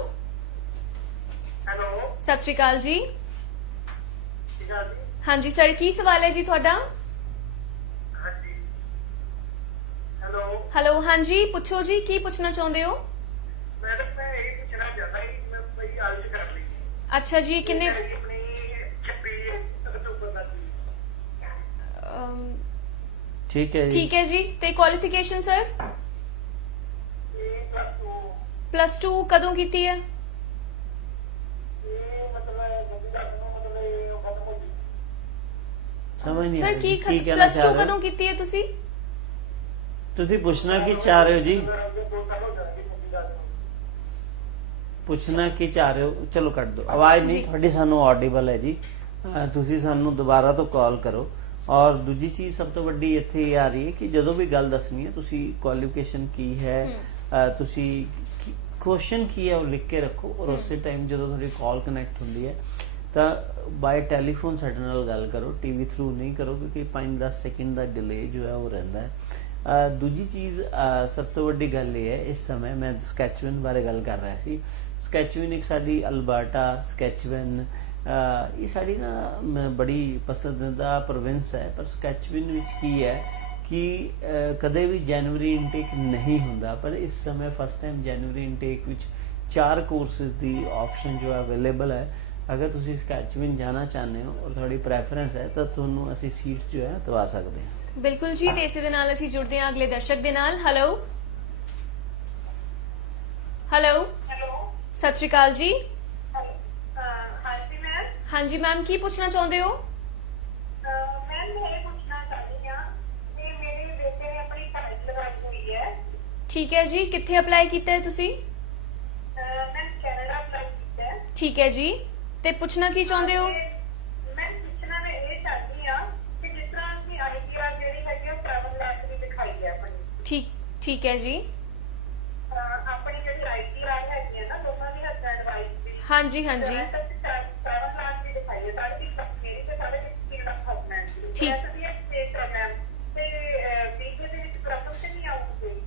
ਹੈਲੋ ਸਤਿ ਸ਼੍ਰੀ ਅਕਾਲ ਜੀ। ਠੀਕ ਆ ਜੀ। ਹਾਂਜੀ ਸਰ, ਕੀ ਸਵਾਲ ਹੈ ਜੀ ਤੁਹਾਡਾ? ਹਾਂਜੀ ਹੈਲੋ ਹੈਲੋ ਹਾਂਜੀ ਪੁੱਛੋ ਜੀ, ਕੀ ਪੁੱਛਣਾ ਚਾਹੁੰਦੇ ਹੋ? ਮੈਡਮ ਮੈਂ ਇਹ ਪੁੱਛਣਾ ਚਾਹੁੰਦਾ ਕਿ ਮੈਂ ਪਈ ਆਇਲਸ ਕਰ ਲਈ। ਅੱਛਾ ਜੀ, ਕਿੰਨੇ? ਆਪਣੀ 26 ਅਕਤੂਬਰ ਤੱਕ ਦੀ। ਠੀਕ ਹੈ ਜੀ। ਠੀਕ ਹੈ ਜੀ। ਤੇ ਕੁਆਲੀਫਿਕੇਸ਼ਨ ਸਰ? ਇਹ +2 ਕਦੋਂ ਕੀਤੀ ਹੈ? ਸਮਝ ਨਹੀਂ ਸਰ ਕੀ ਕਹਿਣਾ +2 ਚਾਹ ਰਹੇ ਕਦੋਂ ਹੋ ਕੀਤੀ ਹੈ ਤੁਸੀਂ? ਤੁਸੀਂ ਪੁੱਛਣਾ ਕੀ ਚਾਹ ਰਹੇ ਹੋ ਜੀ? ਪੁੱਛਣਾ ਕੀ ਚਾਹ ਰਹੇ ਹੋ? ਚਲੋ ਕੱਟ ਦਿਓ, ਆਵਾਜ਼ ਨਹੀਂ ਤੁਹਾਡੀ ਸਾਨੂੰ ਆਡੀਬਲ ਹੈ ਜੀ। ਤੁਸੀਂ ਸਾਨੂੰ ਦੁਬਾਰਾ ਤੋਂ ਕਾਲ ਕਰੋ। ਔਰ ਦੂਜੀ ਚੀਜ਼ ਸਭ ਤੋਂ ਵੱਡੀ ਇੱਥੇ ਇਹ ਆ ਰਹੀ ਹੈ ਕਿ ਜਦੋਂ ਵੀ ਗੱਲ ਦੱਸਣੀ ਹੈ ਤੁਸੀਂ ਕੁਆਲੀਫਿਕੇਸ਼ਨ ਕੀ ਹੈ, ਤੁਸੀਂ ਕੁਐਸਚਨ ਕੀ ਹੈ ਉਹ ਲਿਖ ਕੇ ਰੱਖੋ, ਔਰ ਉਸੇ ਟਾਈਮ ਜਦੋਂ ਤੁਹਾਡੀ ਕਾਲ ਕਨੈਕਟ ਹੁੰਦੀ ਹੈ ਤਾਂ ਬਾਈ ਟੈਲੀਫੋਨ ਸਾਡੇ ਨਾਲ ਗੱਲ ਕਰੋ, ਟੀਵੀ ਥਰੂ ਨਹੀਂ ਕਰੋ, ਕਿਉਂਕਿ 5-10 ਸੈਕਿੰਡ ਦਾ ਡਿਲੇ ਜੋ ਹੈ ਉਹ ਰਹਿੰਦਾ ਹੈ। ਦੂਜੀ ਚੀਜ਼ ਸਭ ਤੋਂ ਵੱਡੀ ਗੱਲ ਇਹ ਹੈ, ਇਸ ਸਮੇਂ ਮੈਂ ਸਕੈਚਵਿਨ ਬਾਰੇ ਗੱਲ ਕਰ ਰਿਹਾ ਸੀ। ਸਕੈਚਵਿਨ ਇੱਕ ਸਾਡੀ ਅਲਬਰਟਾ, ਸਕੈਚਵਿਨ, ਇਹ ਸਾਡੀ ਨਾ ਬੜੀ ਪਸੰਦੀਦਾ ਪ੍ਰੋਵਿੰਸ ਹੈ, ਪਰ ਸਕੈਚਵਿਨ ਵਿੱਚ ਕੀ ਹੈ ਕਿ ਕਦੇ ਵੀ ਜਨਵਰੀ ਇਨਟੇਕ ਨਹੀਂ ਹੁੰਦਾ, ਪਰ ਇਸ ਸਮੇਂ ਫਸਟ ਟਾਈਮ ਜਨਵਰੀ ਇਨਟੇਕ ਵਿੱਚ 4 ਕੋਰਸਿਸ ਦੀ ਆਪਸ਼ਨ ਜੋ ਅਵੇਲੇਬਲ ਹੈ। ਅਗਰ ਤੁਸੀਂ ਸਕੈਚਵਿਨ ਜਾਣਾ ਚਾਹੁੰਦੇ ਹੋ ਔਰ ਤੁਹਾਡੀ ਪ੍ਰੈਫਰੈਂਸ ਹੈ ਤਾਂ ਤੁਹਾਨੂੰ ਅਸੀਂ ਸੀਟਸ ਜੋ ਹੈ ਦਵਾ ਸਕਦੇ ਹਾਂ। ਬਿਲਕੁਲ ਜੀ, ਤੇ ਇਸੇ ਦੇ ਨਾਲ ਅਸੀਂ ਜੁੜਦੇ ਹਾਂ ਅਗਲੇ ਦਰਸ਼ਕ ਦੇ ਨਾਲ। ਹੈਲੋ ਹੈਲੋ ਹੈਲੋ ਸਤਿ ਸ਼੍ਰੀ ਅਕਾਲ ਜੀ। ਹਾਂਜੀ ਮੈਮ। ਹਾਂਜੀ ਮੈਮ, ਕੀ ਪੁੱਛਣਾ ਚਾਹੁੰਦੇ ਹੋ? ਮੈਮ ਮੈਂ ਇਹ ਪੁੱਛਣਾ ਚਾਹੁੰਦੀ ਹਾਂ ਕਿ ਮੇਰੇ ਬੇਟੇ ਨੇ ਆਪਣੀ ਫਾਈਲ ਲਗਾਈ ਹੋਈ ਹੈ। ਠੀਕ ਹੈ ਜੀ, ਕਿੱਥੇ ਅਪਲਾਈ ਕੀਤਾ ਹੈ ਤੁਸੀਂ? ਮੈਂ ਕੈਨੇਡਾ ਅਪਲਾਈ ਕੀਤਾ ਹੈ। ਠੀਕ ਹੈ ਜੀ, ਤੇ ਪੁੱਛਣਾ ਕੀ ਚਾਹੁੰਦੇ ਹੋ? ਮੈਂ ਪੁੱਛਣਾ ਮੈਂ ਇਹ ਚਾਹੁੰਦੀ ਹਾਂ ਕਿ ਜਿਸ ਤਰ੍ਹਾਂ ਅਸੀਂ ਆਈਟੀਆਰ ਜਿਹੜੀ ਹੈਗੀ ਉਹ 7 ਲੱਖ ਦੀ ਦਿਖਾਈ ਹੈ ਆਪਣੀ। ਠੀਕ ਹੈ ਜੀ। ਆਪਣੀ ਜਿਹੜੀ ਆਈਟੀਆਰ ਹੈਗੀ ਹੈ ਨਾ ਦੋਨਾਂ ਦੀ ਹਸਬੈਂਡ ਵਾਈਫ ਦੀ। ਹਾਂਜੀ ਹਾਂਜੀ 7 ਲੱਖ ਦੀ ਦਿਖਾਈ ਹੈ। ਸਾਡੀ ਮੇਰੀ ਤੇ ਸਾਡੇ 3 ਲੱਖ ਹਸਬੈਂਡ ਦੀ। ਠੀਕ। ਵੈਸੇ ਵੀ ਇਹ ਸਟੇਟ ਹੈ ਮੈਮ, ਤੇ ਵੀਜ਼ੇ ਦੇ ਵਿੱਚ ਪ੍ਰੋਬਲਮ ਤੇ ਨਹੀਂ ਆਉਂਦੀ।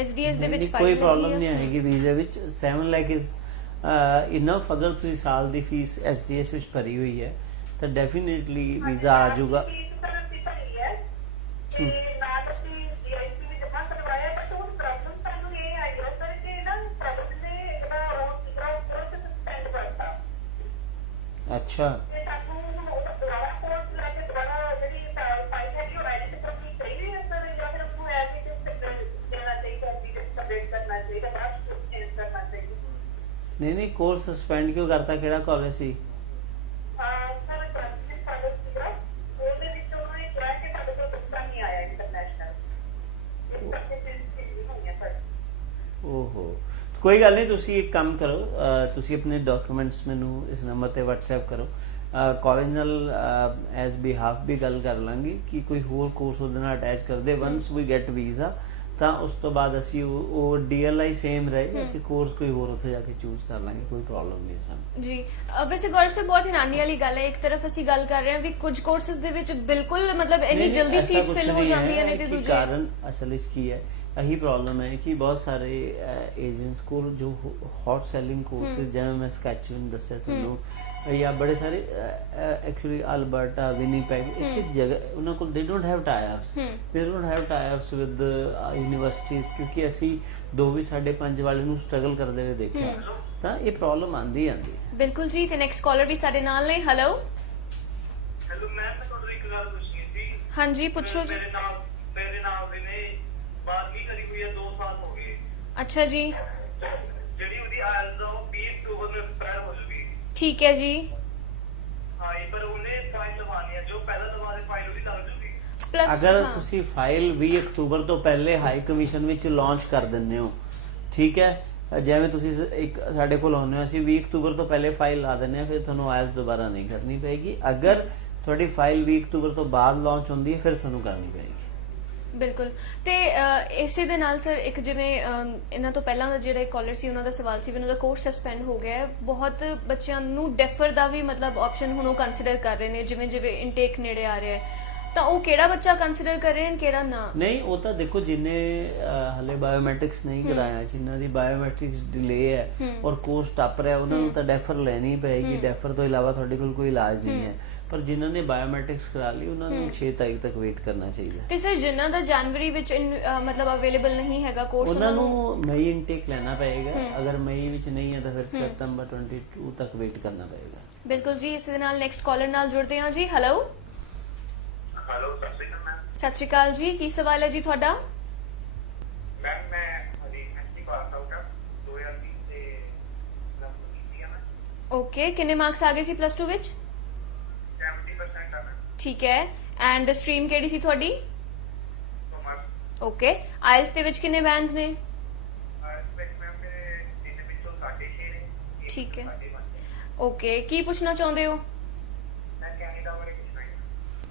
ਐਸਡੀਐਸ ਦੇ ਵਿੱਚ ਕੋਈ ਪ੍ਰੋਬਲਮ ਨਹੀਂ ਆਏਗੀ ਵੀਜ਼ੇ ਵਿੱਚ। 7 ਲੱਖ ਇਜ਼ ਇਨਫ। ਅਗਰ ਤੁਸੀਂ ਸਾਲ ਦੀ ਫੀਸ ਐਸਡੀਐਸ ਵਿੱਚ ਭਰੀ ਹੋਈ ਹੈ ਤਾਂ ਡੈਫੀਨੇਟਲੀ ਵੀਜ਼ਾ ਆ ਜਾਊਗਾ। ਫੀਸ ਤਾਂ ਅਸੀਂ ਭਰੀ ਹੈ ਤੇ ਨਾਲ ਅਸੀਂ ਜੀਆਈਸੀ ਵੀ ਜਮ੍ਹਾਂ ਕਰਵਾਇਆ, ਬਟ ਹੁਣ ਪ੍ਰੋਬਲਮ ਸਾਨੂੰ ਇਹ ਆਈ ਹੈ ਸਰ ਕਿ ਨਾ ਪ੍ਰੋਬਲਮ ਨੇ ਜਿਹੜਾ ਕੋਰਸ ਸਸਪੈਂਡ ਕਰਤਾ ਅੱਛਾ, ਤੇ ਸਾਨੂੰ ਹੁਣ ਉਹ ਦੁਬਾਰਾ ਕੋਰਸ ਲੈ ਕੇ ਦੁਬਾਰਾ ਜਿਹੜੀ ਫਾਈਲ ਹੈਗੀ ਉਹ ਐਡਿਟ ਕਰਨੀ ਚਾਹੀਦੀ ਹੈ ਸਰ, ਜਾਂ ਫਿਰ ਉਹਨੂੰ ਐਜ਼ ਇਟ ਇਜ਼ ਦੇਣਾ ਚਾਹੀਦਾ, ਅਪਡੇਟ ਕਰਨਾ ਚਾਹੀਦਾ, ਬਾਅਦ ਚੇਂਜ ਕਰਨਾ ਚਾਹੀਦਾ। ਨਹੀਂ ਕੋਰਸ ਸਸਪੈਂਡ ਕਿਉਂ ਕਰਤਾ? ਕਿਹੜਾ ਕਾਲਜ ਸੀ? ਸਰ ਟ੍ਰਾਂਸਲੇਟ ਕਾਲਜ ਸੀਗਾ, ਉਹਦੇ ਵਿੱਚ ਉਹਨਾਂ ਨੇ ਕਿਹਾ ਕਿ ਸਾਡੇ ਕੋਲ ਬੱਚਾ ਨਹੀਂ ਆਇਆ ਇੰਟਰਨੈਸ਼ਨਲ, ਇਸ ਕਰਕੇ ਚੇਂਜ ਹੋਈਆਂ ਸਰ। ਓਹੋ, ਕੋਈ ਗੱਲ ਨਹੀਂ, ਤੁਸੀਂ ਇੱਕ ਕੰਮ ਕਰੋ, ਤੁਸੀਂ ਆਪਣੇ ਡਾਕੂਮੈਂਟਸ ਮੈਨੂੰ ਇਸ ਨੰਬਰ ਤੇ WhatsApp ਕਰੋ। ਕਾਲਜ ਨਾਲ ਐਜ਼ ਬਿਹਾਫ ਵੀ ਗੱਲ ਕਰ ਲਾਂਗੇ ਕਿ ਕੋਈ ਹੋਰ ਕੋਰਸ ਉਹਦੇ ਨਾਲ ਅਟੈਚ ਕਰਦੇ। ਵਨਸ ਵੀ ਗੈਟ ਵੀਜ਼ਾ ਤਾਂ ਉਸ ਤੋਂ ਬਾਅਦ ਅਸੀਂ ਉਹ DLI ਸੇਮ ਰਹੇ, ਅਸੀਂ ਕੋਰਸ ਕੋਈ ਹੋਰ ਉੱਥੇ ਜਾ ਕੇ ਚੂਜ਼ ਕਰ ਲਾਂਗੇ, ਕੋਈ ਪ੍ਰੋਬਲਮ ਨਹੀਂ ਸਾਨੂੰ ਜੀ। ਵੈਸੇ ਗੌਰਵ ਸਾਹਿਬ, ਬਹੁਤ ਹੈਰਾਨੀ ਵਾਲੀ ਗੱਲ ਹੈ, ਇੱਕ ਤਰਫ ਅਸੀਂ ਗੱਲ ਕਰ ਰਹੇ ਹਾਂ ਵੀ ਕੁਝ ਕੋਰਸਿਸ ਦੇ ਵਿੱਚ ਬਿਲਕੁਲ ਮਤਲਬ ਇੰਨੀ ਜਲਦੀ ਸੀਟਸ ਫਿਲ ਹੋ ਜਾਂਦੀਆਂ ਨੇ, ਤੇ ਦੂਜੇ ਕਾਰਨ ਅਸਲ ਵਿੱਚ ਕੀ ਹੈ, यही प्रॉब्लम है कि बहुत सारे एजेंट्स को जो हॉट सेलिंग कोर्सेज जिवें मैं स्कैचविन दस्सिया तुहानूं या बड़े सारे एक्चुअली अल्बर्टा विनीपेग इत्थे जगह उन्हां कोल they don't have tie-ups with universities, क्योंकि असी 2 भी 5.5 वाले नूं स्ट्रगल करदे हुए देखिया ਤਾਂ ਇਹ ਪ੍ਰੋਬਲਮ ਆਂਦੀ ਹੈ। ਬਿਲਕੁਲ ਜੀ। ਤੇ ਨੈਕਸਟ ਕਾਲਰ ਵੀ ਸਾਡੇ ਨਾਲ ਨੇ। ਹੈਲੋ ਹੈਲੋ ਮੈਮ, ਮੈਂ ਤੁਹਾਨੂੰ ਇੱਕ ਗੱਲ ਪੁੱਛਣੀ ਸੀ। ਹਾਂਜੀ ਪੁੱਛੋ ਜੀ। ਮੇਰੇ ਨਾਲ ਦੇ ਨੇ 12ਵੀਂ ਕਰੀ ਹੋਈ ਹੈ, 2 ਸਾਲ ਹੋ ਗਏ। ਅੱਛਾ ਜੀ। ਜਿਹੜੀ ਉਹਦੀ ਆਇਲਸ ਉਹ 20 ਅਕਤੂਬਰ ਨੂੰ ਐਕਸਪਾਇਰ ਹੋ ਜੂਗੀ। ਠੀਕ ਹੈ ਜੀ। ਹਾਂ ਜੀ, ਪਰ ਉਹਨੇ ਫਾਈਲ ਲਵਾਉਣੀ ਹੈ, ਜੋ ਪਹਿਲਾਂ ਲਵਾ ਦੇ ਫਾਈਲ ਉਹਦੀ ਲੱਗ ਜੂਗੀ। ਪਲੱਸ ਅਗਰ ਤੁਸੀਂ ਫਾਈਲ 20 ਅਕਤੂਬਰ ਤੋਂ ਪਹਿਲੇ ਹਾਈ ਕਮਿਸ਼ਨ ਵਿੱਚ ਲਾਂਚ ਕਰ ਦਿੰਦੇ ਹੋ, ਠੀਕ ਹੈ, ਜਿਵੇਂ ਤੁਸੀਂ ਇੱਕ ਸਾਡੇ ਕੋਲ ਆਉਂਦੇ ਹੋ, ਅਸੀਂ 20 ਅਕਤੂਬਰ ਤੋਂ ਪਹਿਲੇ ਫਾਈਲ ਲਾ ਦਿੰਦੇ ਹਾਂ, ਫਿਰ ਤੁਹਾਨੂੰ ਆਇਲਸ ਦੁਬਾਰਾ ਨਹੀਂ ਕਰਨੀ ਪਏਗੀ। ਅਗਰ ਤੁਹਾਡੀ ਫਾਈਲ 20 ਅਕਤੂਬਰ ਤੋਂ ਬਾਅਦ ਲਾਂਚ ਹੁੰਦੀ ਹੈ ਫਿਰ ਤੁਹਾਨੂੰ ਕਰਨੀ ਪਏਗੀ। ਬਿਲਕੁਲ। ਤੇ ਇਸੇ ਦੇ ਨਾਲ ਸਰ ਇੱਕ ਜਿਵੇਂ ਇਹਨਾਂ ਤੋਂ ਪਹਿਲਾਂ ਦਾ ਜਿਹੜੇ ਕਾਲਰ ਸੀ ਉਹਨਾਂ ਦਾ ਸਵਾਲ ਸੀ ਵੀ ਉਹਨਾਂ ਦਾ ਕੋਰਸ ਸਸਪੈਂਡ ਹੋ ਗਿਆ ਹੈ, ਬਹੁਤ ਬੱਚਿਆਂ ਨੂੰ ਡੈਫਰ ਦਾ ਵੀ ਮਤਲਬ ਆਪਸ਼ਨ ਹੁਣ ਉਹ ਕੰਸੀਡਰ ਕਰ ਰਹੇ ਨੇ, ਜਿਵੇਂ ਜਿਵੇਂ ਇਨਟੇਕ ਨੇੜੇ ਆ ਰਿਹਾ ਹੈ, ਤਾਂ ਉਹ ਕਿਹੜਾ ਬੱਚਾ ਕੰਸੀਡਰ ਕਰ ਰਹੇ ਹਨ ਕਿਹੜਾ ਨਾ? ਨਹੀਂ, ਉਹ ਤਾਂ ਦੇਖੋ ਜਿੰਨੇ ਹਲੇ ਬਾਇਓਮੈਟ੍ਰਿਕਸ ਨਹੀਂ ਕਰਾਇਆ, ਜਿਨ੍ਹਾਂ ਦੀ ਬਾਇਓਮੈਟ੍ਰਿਕਸ ਡਿਲੇ ਹੈ ਔਰ ਕੋਰਸ ਟੱਪ ਰਿਹਾ, ਉਹਨਾਂ ਨੂੰ ਤਾਂ ਡੈਫਰ ਲੈਣੀ ਪਏਗੀ। ਡੈਫਰ ਤੋਂ ਇਲਾਵਾ ਤੁਹਾਡੇ ਕੋਲ ਕੋਈ ਇਲਾਜ ਨਹੀਂ ਹੈ, ਪਰ ਜਿਨ੍ਹਾਂ ਨੇ ਬਾਇਓਮੈਟ੍ਰਿਕਸ ਕਰਾ ਲਈ ਉਹਨਾਂ ਨੂੰ 6 ਤਾਰੀਖ ਤੱਕ ਵੇਟ ਕਰਨਾ ਚਾਹੀਦਾ। ਤੇ ਸਰ ਜਿਨ੍ਹਾਂ ਦਾ ਜਨਵਰੀ ਵਿੱਚ ਮਤਲਬ ਅਵੇਲੇਬਲ ਨਹੀਂ ਹੈਗਾ ਕੋਰਸ, ਉਹਨਾਂ ਨੂੰ ਮਈ ਇਨਟੇਕ ਲੈਣਾ ਪਏਗਾ। ਅਗਰ ਮਈ ਵਿੱਚ ਨਹੀਂ ਹੈ ਤਾਂ ਫਿਰ ਸਤੰਬਰ 22 ਤੱਕ ਵੇਟ ਕਰਨਾ ਪਏਗਾ। ਬਿਲਕੁਲ ਜੀ। ਇਸ ਦੇ ਨਾਲ ਨੈਕਸਟ ਕਾਲਰ ਨਾਲ ਜੁੜਦੇ ਹਾਂ ਜੀ। ਹੈਲੋ ਹੈਲੋ, ਸਤਿ ਸ਼੍ਰੀ ਅਕਾਲ ਮੈਮ। ਸਤਿ ਸ਼੍ਰੀ ਅਕਾਲ ਜੀ। ਕੀ ਸਵਾਲ ਹੈ ਜੀ ਤੁਹਾਡਾ? ਮੈਮ ਮੈਂ ਹਰੀ ਐਸਟੀ ਪਾਸ ਆਊਟ ਆ 2020 ਦੇ ਪਲੱਸ ਕੀਤੀ ਆ ਮੈਂ। ਓਕੇ, ਕਿੰਨੇ ਮਾਰਕਸ ਆ ਗਏ ਸੀ ਪਲੱਸ 2 ਵਿੱਚ? 70% ਆ ਮੈਂ। ਠੀਕ ਹੈ। ਐਂਡ ਸਟਰੀਮ ਕਿਹੜੀ ਸੀ ਤੁਹਾਡੀ? ਕਾਮਰਸ। ਓਕੇ। ਆਇਲਸ ਦੇ ਵਿੱਚ ਕਿੰਨੇ ਬੈਂਡਸ ਨੇ? ਇਸ ਵਿੱਚ ਮੈਮ ਮੇਰੇ 3 ਵਿੱਚੋਂ 6.5 ਨੇ। ਠੀਕ ਹੈ। 5.5 ਓਕੇ, ਕੀ ਪੁੱਛਣਾ ਚਾਹੁੰਦੇ ਹੋ? ਮੈਂ ਕੈਨੇਡਾ ਬਾਰੇ ਪੁੱਛਣਾ ਹੈ।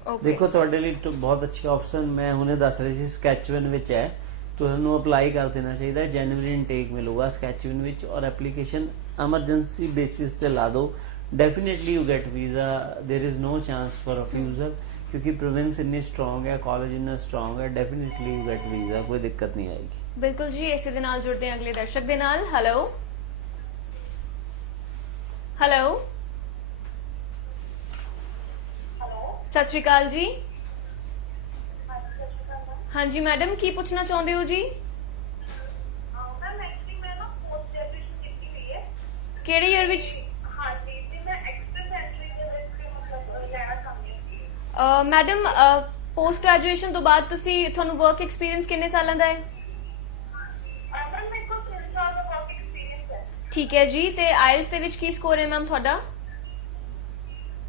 ਓਕੇ। ਦੇਖੋ ਤੁਹਾਡੇ ਲਈ ਬਹੁਤ ਅੱਛੀ ਆਪਸ਼ਨ ਮੈਂ ਹੁਣੇ ਦੱਸ ਰਹੀ ਸੀ, ਸਕੈਚਵਿਨ ਵਿੱਚ ਹੈ। ਤੁਹਾਨੂੰ ਅਪਲਾਈ ਕਰ ਦੇਣਾ ਚਾਹੀਦਾ, ਜਨਵਰੀ ਇਨਟੇਕ ਮਿਲੂਗਾ ਸਕੈਚਵਿਨ ਵਿੱਚ, ਔਰ ਐਪਲੀਕੇਸ਼ਨ ਐਮਰਜੈਂਸੀ ਬੇਸਿਸ ਤੇ ਲਾ ਦਿਓ। Definitely you get visa, there is no chance for refusal, क्योंकि प्रोविंस इतनी स्ट्रॉन्ग है, कॉलेज इतना स्ट्रॉन्ग है, डेफिनेटली यू गेट वीज़ा, कोई दिक्कत नहीं आएगी। बिल्कुल जी। इसी दे नाल जुड़ते हैं अगले दर्शक दे नाल। हेलो हेलो ਸਤਿ ਸ਼੍ਰੀ ਅਕਾਲ ਜੀ। ਹਾਂਜੀ ਮੈਡਮ, ਕੀ ਪੁੱਛਣਾ ਚਾਹੁੰਦੇ ਹੋ ਜੀ? ਮੈਮ ਐਕਚੁਅਲੀ ਮੈਂ ਨਾ ਪੋਸਟ ਗ੍ਰੈਜੂਏਸ਼ਨ ਕੀਤੀ ਹੋਈ ਹੈ। ਕਿਹੜੇ ਈਅਰ ਵਿੱਚ? ਹਾਂਜੀ, ਤੇ ਮੈਂ ਐਕਸਟਰਾ ਐਂਟਰੀ ਦੇ ਵਿੱਚ ਮਤਲਬ ਲੈਣਾ ਚਾਹੁੰਦੀ ਸੀ। ਮੈਡਮ, ਪੋਸਟ ਗ੍ਰੈਜੂਏਸ਼ਨ ਤੋਂ ਬਾਅਦ ਤੁਹਾਨੂੰ ਵਰਕ ਐਕਸਪੀਰੀਅੰਸ ਕਿੰਨੇ ਸਾਲਾਂ ਦਾ ਹੈ? ਮੈਮ ਮੇਰੇ ਕੋਲ 3 ਸਾਲ ਦਾ ਵਰਕ ਐਕਸਪੀਰੀਅੰਸ ਹੈ। ਠੀਕ ਹੈ ਜੀ। ਤੇ ਆਇਲਸ ਦੇ ਵਿੱਚ ਕੀ ਸਕੋਰ ਹੈ ਮੈਮ ਤੁਹਾਡਾ?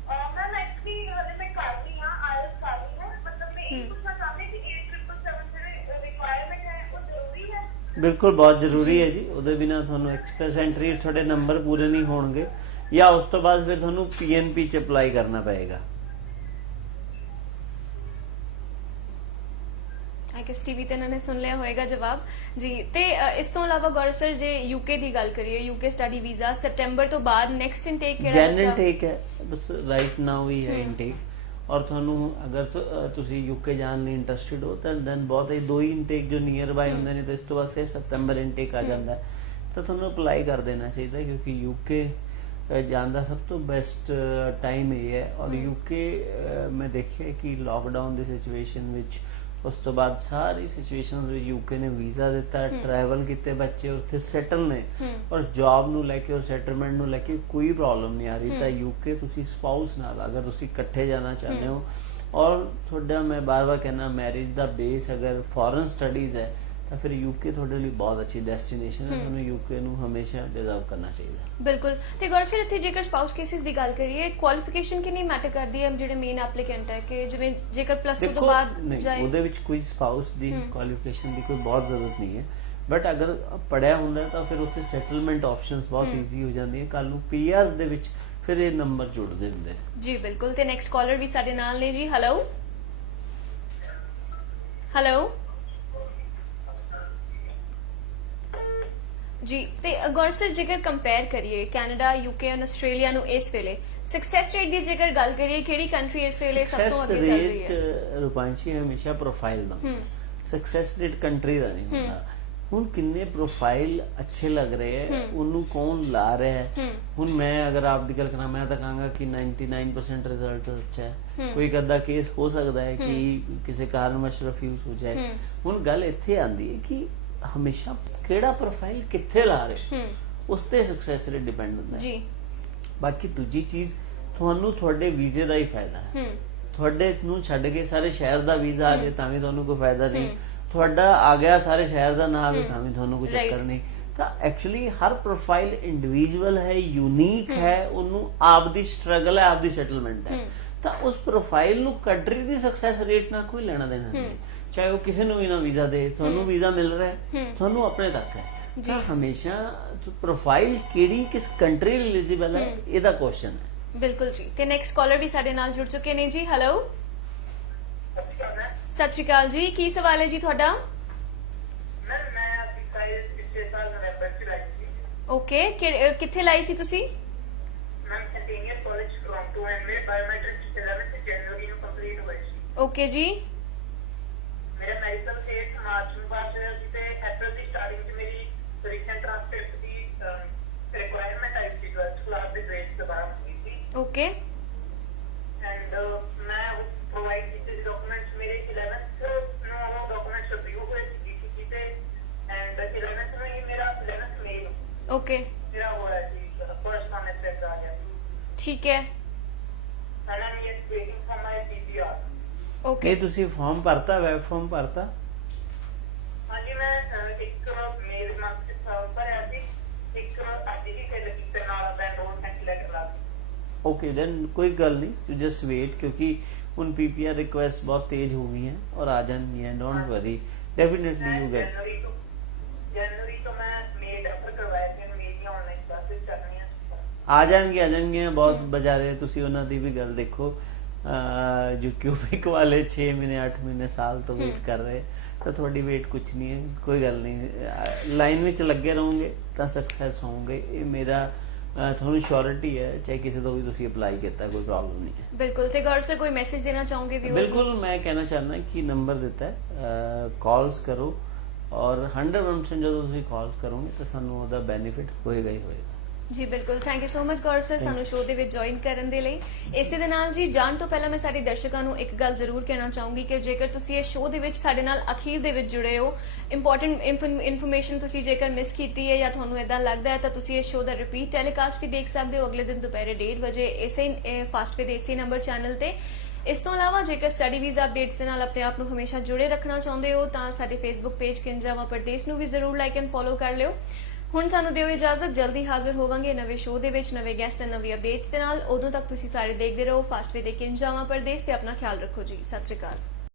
ਮੈਮ ਐਕਚੁਅਲੀ ਹਲੇ ਮੈਂ ਕਰ ਰਹੀ ਹਾਂ, ਆਇਲਸ ਕਰ ਰਹੀ ਹਾਂ। ਮਤਲਬ ਮੈਂ ਇਹ ਪੁੱਛਣਾ ਚਾਹੁੰਦੀ ਕਿ 8777 ਜਿਹੜੀ ਰਿਕੁਆਇਰਮੈਂਟ ਹੈ ਉਹ ਜ਼ਰੂਰੀ ਹੈ? ਬਿਲਕੁਲ ਬਹੁਤ ਜ਼ਰੂਰੀ ਹੈ ਜੀ। ਉਹਦੇ ਬਿਨਾ ਤੁਹਾਨੂੰ ਐਕਸਪ੍ਰੈਸ ਐਂਟਰੀ ਤੁਹਾਡੇ ਨੰਬਰ ਪੂਰੇ ਨਹੀਂ ਹੋਣਗੇ, ਜਾਂ ਉਸ ਤੋਂ ਬਾਅਦ ਫਿਰ ਤੁਹਾਨੂੰ ਪੀਐਨਪੀ ਚ ਅਪਲਾਈ ਕਰਨਾ ਪਏਗਾ। ਆਈ ਗੈਸ ਟੀਵੀ ਤੇ ਇਹਨਾਂ ਨੇ ਸੁਣ ਲਿਆ ਹੋਏਗਾ ਜਵਾਬ ਜੀ। ਤੇ ਇਸ ਤੋਂ ਇਲਾਵਾ ਗੌਰਵ ਸਰ, ਜੇ ਯੂਕੇ ਦੀ ਗੱਲ ਕਰੀਏ, ਯੂਕੇ ਸਟੱਡੀ ਵੀਜ਼ਾ ਸਤੰਬਰ ਤੋਂ ਬਾਅਦ ਨੈਕਸਟ ਇਨਟੇਕ ਕਿਹੜਾ ਜੈਨ ਬੱਚਾ? ਇਨਟੇਕ ਹੈ ਬਸ, ਰਾਈਟ ਨਾਓ ਹੀ ਹੈ ਇਨਟੇਕ। ਔਰ ਤੁਹਾਨੂੰ ਅਗਰ ਤੁਸੀਂ ਯੂਕੇ ਜਾਣ ਲਈ ਇੰਟਰਸਟਿਡ ਹੋ ਤਾਂ ਦੈਨ ਬਹੁਤ ਹੀ 2 ਹੀ ਇਨਟੇਕ ਜੋ ਨੀਅਰ ਬਾਈ ਹੁੰਦੇ ਨੇ, ਤੇ ਇਸ ਤੋਂ ਬਾਅਦ ਫਿਰ ਸਤੰਬਰ ਇਨਟੇਕ ਆ ਜਾਂਦਾ ਹੈ। ਤਾਂ ਤੁਹਾਨੂੰ ਅਪਲਾਈ ਕਰ ਦੇਣਾ ਚਾਹੀਦਾ, ਕਿਉਂਕਿ ਯੂਕੇ ਜਾਣ ਦਾ ਸਭ ਤੋਂ ਬੈਸਟ ਟਾਈਮ ਇਹ ਹੈ। ਔਰ ਯੂਕੇ ਮੈਂ ਦੇਖਿਆ ਕਿ ਲਾਕਡਾਊਨ ਦੀ ਸਿਚੁਏਸ਼ਨ ਵਿੱਚ, ਉਸ ਤੋਂ ਬਾਅਦ ਸਾਰੀ ਸਿਚੁਏਸ਼ਨ ਵਿੱਚ ਯੂਕੇ ਨੇ ਵੀਜ਼ਾ ਦਿੱਤਾ, ਟਰੈਵਲ ਕੀਤੇ ਬੱਚੇ, ਉੱਥੇ ਸੈਟਲ ਨੇ, ਔਰ ਜੌਬ ਨੂੰ ਲੈ ਕੇ ਔਰ ਸੈਟਲਮੈਂਟ ਨੂੰ ਲੈ ਕੇ ਕੋਈ ਪ੍ਰੋਬਲਮ ਨਹੀਂ ਆ ਰਹੀ। ਤਾਂ ਯੂਕੇ ਤੁਸੀਂ ਸਪਾਊਸ ਨਾਲ ਅਗਰ ਤੁਸੀਂ ਇਕੱਠੇ ਜਾਣਾ ਚਾਹੁੰਦੇ ਹੋ, ਔਰ ਤੁਹਾਡਾ ਮੈਂ ਬਾਰ-ਬਾਰ ਕਹਿਣਾ ਮੈਰਿਜ ਦਾ ਬੇਸ ਅਗਰ ਫੋਰਨ ਸਟੱਡੀਜ਼ ਹੈ, ਤਾਂ ਫਿਰ ਯੂਕੇ ਤੁਹਾਡੇ ਲਈ ਬਹੁਤ ਅੱਛੀ ਡੈਸਟੀਨੇਸ਼ਨ ਹੈ। ਤੁਹਾਨੂੰ ਯੂਕੇ ਨੂੰ ਹਮੇਸ਼ਾ ਡਿਜ਼ਰਵ ਕਰਨਾ ਚਾਹੀਦਾ। ਬਿਲਕੁਲ। ਤੇ ਗੌਰਵ ਸਰ, ਇੱਥੇ ਜੇਕਰ ਸਪਾਊਸ ਕੇਸਿਸ ਦੀ ਗੱਲ ਕਰੀਏ, ਕੁਆਲੀਫਿਕੇਸ਼ਨ ਕਿੰਨੀ ਮੈਟਰ ਕਰਦੀ ਹੈ ਜਿਹੜੇ ਮੇਨ ਐਪਲੀਕੈਂਟ ਹੈ? ਕਿ ਜਿਵੇਂ ਜੇਕਰ +2 ਤੋਂ ਬਾਅਦ ਨਹੀਂ, ਜਾਏ, ਉਹਦੇ ਵਿੱਚ ਕੋਈ ਸਪਾਊਸ ਦੀ ਕੁਆਲੀਫਿਕੇਸ਼ਨ ਦੀ ਕੋਈ ਬਹੁਤ ਜ਼ਰੂਰਤ ਨਹੀਂ ਹੈ। ਬਟ ਅਗਰ ਪੜਿਆ ਹੁੰਦਾ ਤਾਂ ਫਿਰ ਉੱਥੇ ਸੈਟਲਮੈਂਟ ਆਪਸ਼ਨਸ ਬਹੁਤ ਈਜ਼ੀ ਹੋ ਜਾਂਦੀਆਂ। ਕੱਲ ਨੂੰ ਪੀਆਰ ਦੇ ਵਿੱਚ ਫਿਰ ਇਹ ਨੰਬਰ ਜੁੜਦੇ ਹੁੰਦੇ ਜੀ। ਬਿਲਕੁਲ। ਤੇ ਨੈਕਸਟ ਕਾਲਰ ਵੀ ਸਾਡੇ ਨਾਲ ਨੇ ਜੀ। ਹੈਲੋ ਹੈਲੋ ਜੀ। ਤੇ ਗੌਰਵ ਸਰ, ਜੇਕਰ ਕੰਪੇਅਰ ਕਰੀਏ ਕੈਨੇਡਾ, ਯੂਕੇ ਐਂਡ ਆਸਟ੍ਰੇਲੀਆ ਨੂੰ ਇਸ ਵੇਲੇ, ਸਕਸੈਸ ਰੇਟ ਦੀ ਜੇਕਰ ਗੱਲ ਕਰੀਏ, ਕਿਹੜੀ ਕੰਟਰੀ ਇਸ ਵੇਲੇ ਸਭ ਤੋਂ ਅੱਗੇ ਚੱਲ ਰਹੀ ਹੈ? ਰੂਪਾਂਸ਼ੀ ਹਮੇਸ਼ਾ ਪ੍ਰੋਫਾਈਲ ਦਾ ਸਕਸੈਸ ਰੇਟ ਕੰਟਰੀ ਦਾ ਨਹੀਂ ਹੁੰਦਾ। ਹੁਣ ਕਿੰਨੇ ਪ੍ਰੋਫਾਈਲ ਅੱਛੇ ਲੱਗ ਰਹੇ ਹੈ, ਉਹਨੂੰ ਕੌਣ ਲਾ ਰਿਹਾ ਹੈ। ਹੁਣ ਮੈਂ ਅਗਰ ਆਪ ਦੀ ਗੱਲ ਕਰਾਂ, ਮੈਂ ਤਾਂ ਕਹਾਂਗਾ ਕਿ 99% ਰਿਜ਼ਲਟ ਅੱਛਾ ਹੈ। ਕੋਈ ਅੱਧਾ ਕੇਸ ਹੋ ਸਕਦਾ ਹੈ ਕਿ ਕਿਸੇ ਕਾਰਨਵਸ਼ ਰਿਫਿਊਜ਼ ਹੋ ਜਾਏ। ਹੁਣ ਗੱਲ ਇੱਥੇ ਆਂਦੀ ਹੈ ਕਿ ਹਮੇਸ਼ਾ ਕਿਹੜਾ ਪ੍ਰੋਫਾਈਲ ਕਿੱਥੇ ਲਾ ਰਹੇ, ਉਸ ਤੇ ਸਕਸੈਸ ਰੇਟ ਡਿਪੈਂਡ ਹੁੰਦਾ ਹੈ ਜੀ। ਬਾਕੀ ਦੂਜੀ ਚੀਜ਼, ਤੁਹਾਨੂੰ ਤੁਹਾਡੇ ਵੀਜ਼ੇ ਦਾ ਹੀ ਫਾਇਦਾ ਹੈ। ਤੁਹਾਡੇ ਨੂੰ ਛੱਡ ਕੇ ਸਾਰੇ ਸ਼ਹਿਰ ਦਾ ਵੀਜ਼ਾ ਆ ਜਾਏ ਤਾਂ ਵੀ ਤੁਹਾਨੂੰ ਕੋਈ ਫਾਇਦਾ ਨਹੀਂ। ਤੁਹਾਡਾ ਆ ਗਿਆ ਸਾਰੇ ਸ਼ਹਿਰ ਦਾ ਨਾ ਵੀ ਤਾਂ ਵੀ ਤੁਹਾਨੂੰ ਕੋਈ ਚੱਕਰ ਨਹੀਂ। ਤਾਂ ਐਕਚੁਅਲੀ ਹਰ ਪ੍ਰੋਫਾਈਲ ਇੰਡੀਵਿਜੂਅਲ ਹੈ, ਯੂਨੀਕ ਹੈ, ਉਹਨੂੰ ਆਪ ਦੀ ਸਟਰਗਲ ਹੈ, ਆਪ ਦੀ ਸੈਟਲਮੈਂਟ ਹੈ। ਤਾਂ ਉਸ ਪ੍ਰੋਫਾਈਲ ਨੂੰ ਕੰਟਰੀ ਦੀ ਸਕਸੈਸ ਰੇਟ ਨਾਲ ਕੋਈ ਲੈਣਾ ਦੇਣਾ ਨਹੀਂ। ਚਾਹੇ ਉਹ ਕਿਸੇ ਨੂੰ ਵੀ ਨਾ ਵੀਜ਼ਾ ਦੇ, ਤੁਹਾਨੂੰ ਵੀਜ਼ਾ ਮਿਲ ਰਿਹਾ ਹੈ, ਤੁਹਾਨੂੰ ਆਪਣੇ ਤੱਕ ਹੈ। ਤਾਂ ਹਮੇਸ਼ਾ ਪ੍ਰੋਫਾਈਲ ਕਿਹੜੀ ਕਿਸ ਕੰਟਰੀ ਲਈ ਐਲੀਜੀਬਲ ਹੈ, ਇਹਦਾ ਕੁਐਸਚਨ ਹੈ। ਬਿਲਕੁਲ ਜੀ। ਤੇ ਨੈਕਸਟ ਕਾਲਰ ਵੀ ਸਾਡੇ ਨਾਲ ਜੁੜ ਚੁੱਕੇ ਨੇ ਜੀ। ਹੈਲੋ ਸਤਿ ਸ਼੍ਰੀ ਅਕਾਲ ਜੀ। ਕੀ ਸਵਾਲ ਹੈ ਜੀ ਤੁਹਾਡਾ? ਮੈਂ ਆਪਣੀ ਸਾਈਜ਼ ਪਿਛਲੇ ਸਾਲ ਨਵੰਬਰ ਚ ਲਾਈ ਸੀ। ਓਕੇ, ਕਿੱਥੇ ਲਾਈ ਸੀ ਤੁਸੀਂ? ਮੈਮ ਸੈਂਟੇਨੀਅਰ ਕਾਲਜ ਟੋਰਾਂਟੋ, ਐਂਡ ਮੇਰੇ ਬਾਇਓਮੈਟ੍ਰਿਕ 11 ਜਨਵਰੀ ਨੂੰ ਕੰਪਲੀਟ ਹੋਈ ਸੀ। ਓਕੇ ਜੀ। ਮੇਰਾ ਮੈਡੀਕਲ ਸਟੇਟ ਮਾਰਚ ਨੂੰ ਪਾਸ ਹੋਇਆ ਸੀ, ਤੇ ਅਪ੍ਰੈਲ ਦੀ ਸਟਾਰਟਿੰਗ 'ਚ ਮੇਰੀ ਰੀਸੈਂਟ ਟ੍ਰਾਂਸਕ੍ਰਿਪਟ ਦੀ ਰਿਕੁਆਇਰਮੈਂਟ ਆਈ ਸੀ 12th ਕਲਾਸ ਦੇ ਗ੍ਰੇਡ ਤੋਂ ਬਾਅਦ ਹੋਈ ਸੀ। ਓਕੇ। ਐਂਡ ਮੈਂ ਪ੍ਰੋਵਾਈਡ ਕੀਤੇ ਡਾਕੂਮੈਂਟਸ ਮੇਰੇ 11th ਨੂੰ ਉਹ ਡਾਕੂਮੈਂਟਸ ਰਿਵਿਊ ਹੋਏ ਸੀ ਜੀਸੀਸੀ ਤੇ, ਐਂਡ 11th ਨੂੰ ਹੀ ਮੇਰਾ 11th ਮਈ ਨੂੰ ਓਕੇ ਮੇਰਾ ਹੋਇਆ ਸੀ ਕੋਰਸਪੋਂਡੈਂਸ ਲੈਟਰ ਆ ਗਿਆ। ਠੀਕ ਹੈ। And I am waiting for my PPR. Okay. ਇਹ ਤੁਸੀਂ ਫਾਰਮ ਭਰਤਾ, ਵੈਬ ਫਾਰਮ ਭਰਤਾ? ਹਾਂਜੀ, ਮੈਂ ਇੱਕ ਮੇਲ ਮੰਥ ਚ ਫਾਰਮ ਭਰਿਆ ਸੀ, ਇੱਕ ਅੱਜ ਹੀ ਫਿਲ ਕੀਤਾ ਨਾਲ ਦਾ ਐਨਰੋਲਮੈਂਟ ਲੈਟਰ ਲਾ। ओके देन कोई गल नहीं, टू जस्ट वेट, क्योंकि उन पीपीआर रिक्वेस्ट बहुत तेज हो गई हैं और आ जानी है। Don't worry, definitely you get. जनवरी तो मैं मेल रेफर करवाया कि मेरी ऑनलाइन क्लासेस चलनी है। आ जाएंगे बहुत बजारे। ਤੁਸੀਂ ਉਹਨਾਂ ਦੀ ਵੀ ਗੱਲ ਦੇਖੋ, जो क्यूबिक वाले 6 महीने 8 महीने साल तो वेट कर रहे, तो थोड़ी वेट कुछ नहीं है, कोई गल नहीं। लाइन में लगे रहोगे तो सक्सेस होंगे, ये मेरा ਤੁਹਾਨੂੰ ਸ਼ੋਰਿਟੀ ਹੈ। ਚਾਹੇ ਕਿਸੇ ਤੋਂ ਵੀ ਤੁਸੀਂ ਅਪਲਾਈ ਕੀਤਾ, ਕੋਈ ਪ੍ਰੋਬਲਮ ਨਹੀਂ ਹੈ। ਬਿਲਕੁਲ। ਤੇ ਗੌਰਵ ਸਰ, ਕੋਈ ਮੈਸੇਜ ਦੇਣਾ ਚਾਹੋਗੇ ਵਿਊਅਰਸ ਨੂੰ? ਬਿਲकुल, मैं कहना चाहना कि नंबर ਦਿੱਤਾ ਹੈ, ਕਾਲਸ ਕਰੋ, ਔਰ 100% ਜਦੋਂ ਤੁਸੀਂ ਕਾਲਸ ਕਰੋਗੇ ਤਾਂ ਸਾਨੂੰ ਉਹਦਾ ਬੈਨੀਫਿਟ ਹੋਏਗਾ ਹੀ ਹੋਏਗਾ। ਜੀ ਬਿਲਕੁਲ, thank you so much Gaurav sir ਸਾਨੂੰ ਸ਼ੋਅ ਦੇ ਵਿੱਚ ਜੁਆਇਨ ਕਰਨ ਦੇ ਲਈ। ਇਸੇ ਦੇ ਨਾਲ ਜੀ ਜਾਣ ਤੋਂ ਪਹਿਲਾਂ ਮੈਂ ਸਾਡੇ ਦਰਸ਼ਕਾਂ ਨੂੰ ਇੱਕ ਗੱਲ ਜ਼ਰੂਰ ਕਹਿਣਾ ਚਾਹੂੰਗੀ ਕਿ ਜੇਕਰ ਤੁਸੀਂ ਇਹ ਸ਼ੋਅ ਦੇ ਵਿੱਚ ਸਾਡੇ ਨਾਲ ਅਖੀਰ ਦੇ ਵਿੱਚ ਜੁੜੇ ਹੋ, ਇੰਪੋਰਟੈਂਟ ਇਨਫੋਰਮੇਸ਼ਨ ਤੁਸੀਂ ਜੇਕਰ ਮਿਸ ਕੀਤੀ ਹੈ ਜਾਂ ਤੁਹਾਨੂੰ ਇਦਾਂ ਲੱਗਦਾ ਹੈ ਤਾਂ ਤੁਸੀਂ ਇਹ ਸ਼ੋਅ ਦਾ ਰਿਪੀਟ ਟੈਲੀਕਾਸਟ ਵੀ ਦੇਖ ਸਕਦੇ ਹੋ ਅਗਲੇ ਦਿਨ ਦੁਪਹਿਰੇ 1:30 ਵਜੇ ਇਸੇ ਫਾਸਟ ਦੇ ਇਸੇ ਨੰਬਰ ਚੈਨਲ ਤੇ। ਇਸ ਤੋਂ ਇਲਾਵਾ ਜੇਕਰ ਸਟੱਡੀ ਵੀਜ਼ਾ ਅਪਡੇਟਸ ਦੇ ਨਾਲ ਆਪਣੇ ਆਪ ਨੂੰ ਹਮੇਸ਼ਾ ਜੁੜੇ ਰੱਖਣਾ ਚਾਹੁੰਦੇ ਹੋ ਤਾਂ ਸਾਡੇ ਫੇਸਬੁੱਕ ਪੇਜ ਕਿੰਜਾਵਾ ਪਰਦੇਸ ਨੂੰ ਵੀ ਜ਼ਰੂਰ ਲਾਈਕ ਐਂਡ ਫੋਲੋ ਕਰ ਲਿਓ। ਹੁਣ ਸਾਨੂੰ ਦਿਓ ਇਜਾਜ਼ਤ, ਜਲਦੀ ਹਾਜ਼ਰ ਹੋਵਾਂਗੇ ਨਵੇਂ ਸ਼ੋਅ ਦੇ ਵਿੱਚ ਨਵੇਂ ਗੈਸਟ ਤੇ ਨਵੀਂ ਅਪਡੇਟਸ ਦੇ ਨਾਲ। ਉਦੋਂ ਤੱਕ ਤੁਸੀਂ ਸਾਰੇ ਦੇਖਦੇ ਰਹੋ ਫਾਸਟ ਵੇ ਦੇ ਕਿੰਜਾਵਾ ਪਰਦੇਸ ਤੇ ਆਪਣਾ ਖਿਆਲ ਰੱਖੋ ਜੀ। ਸਤਿ ਸ਼੍ਰੀ ਅਕਾਲ।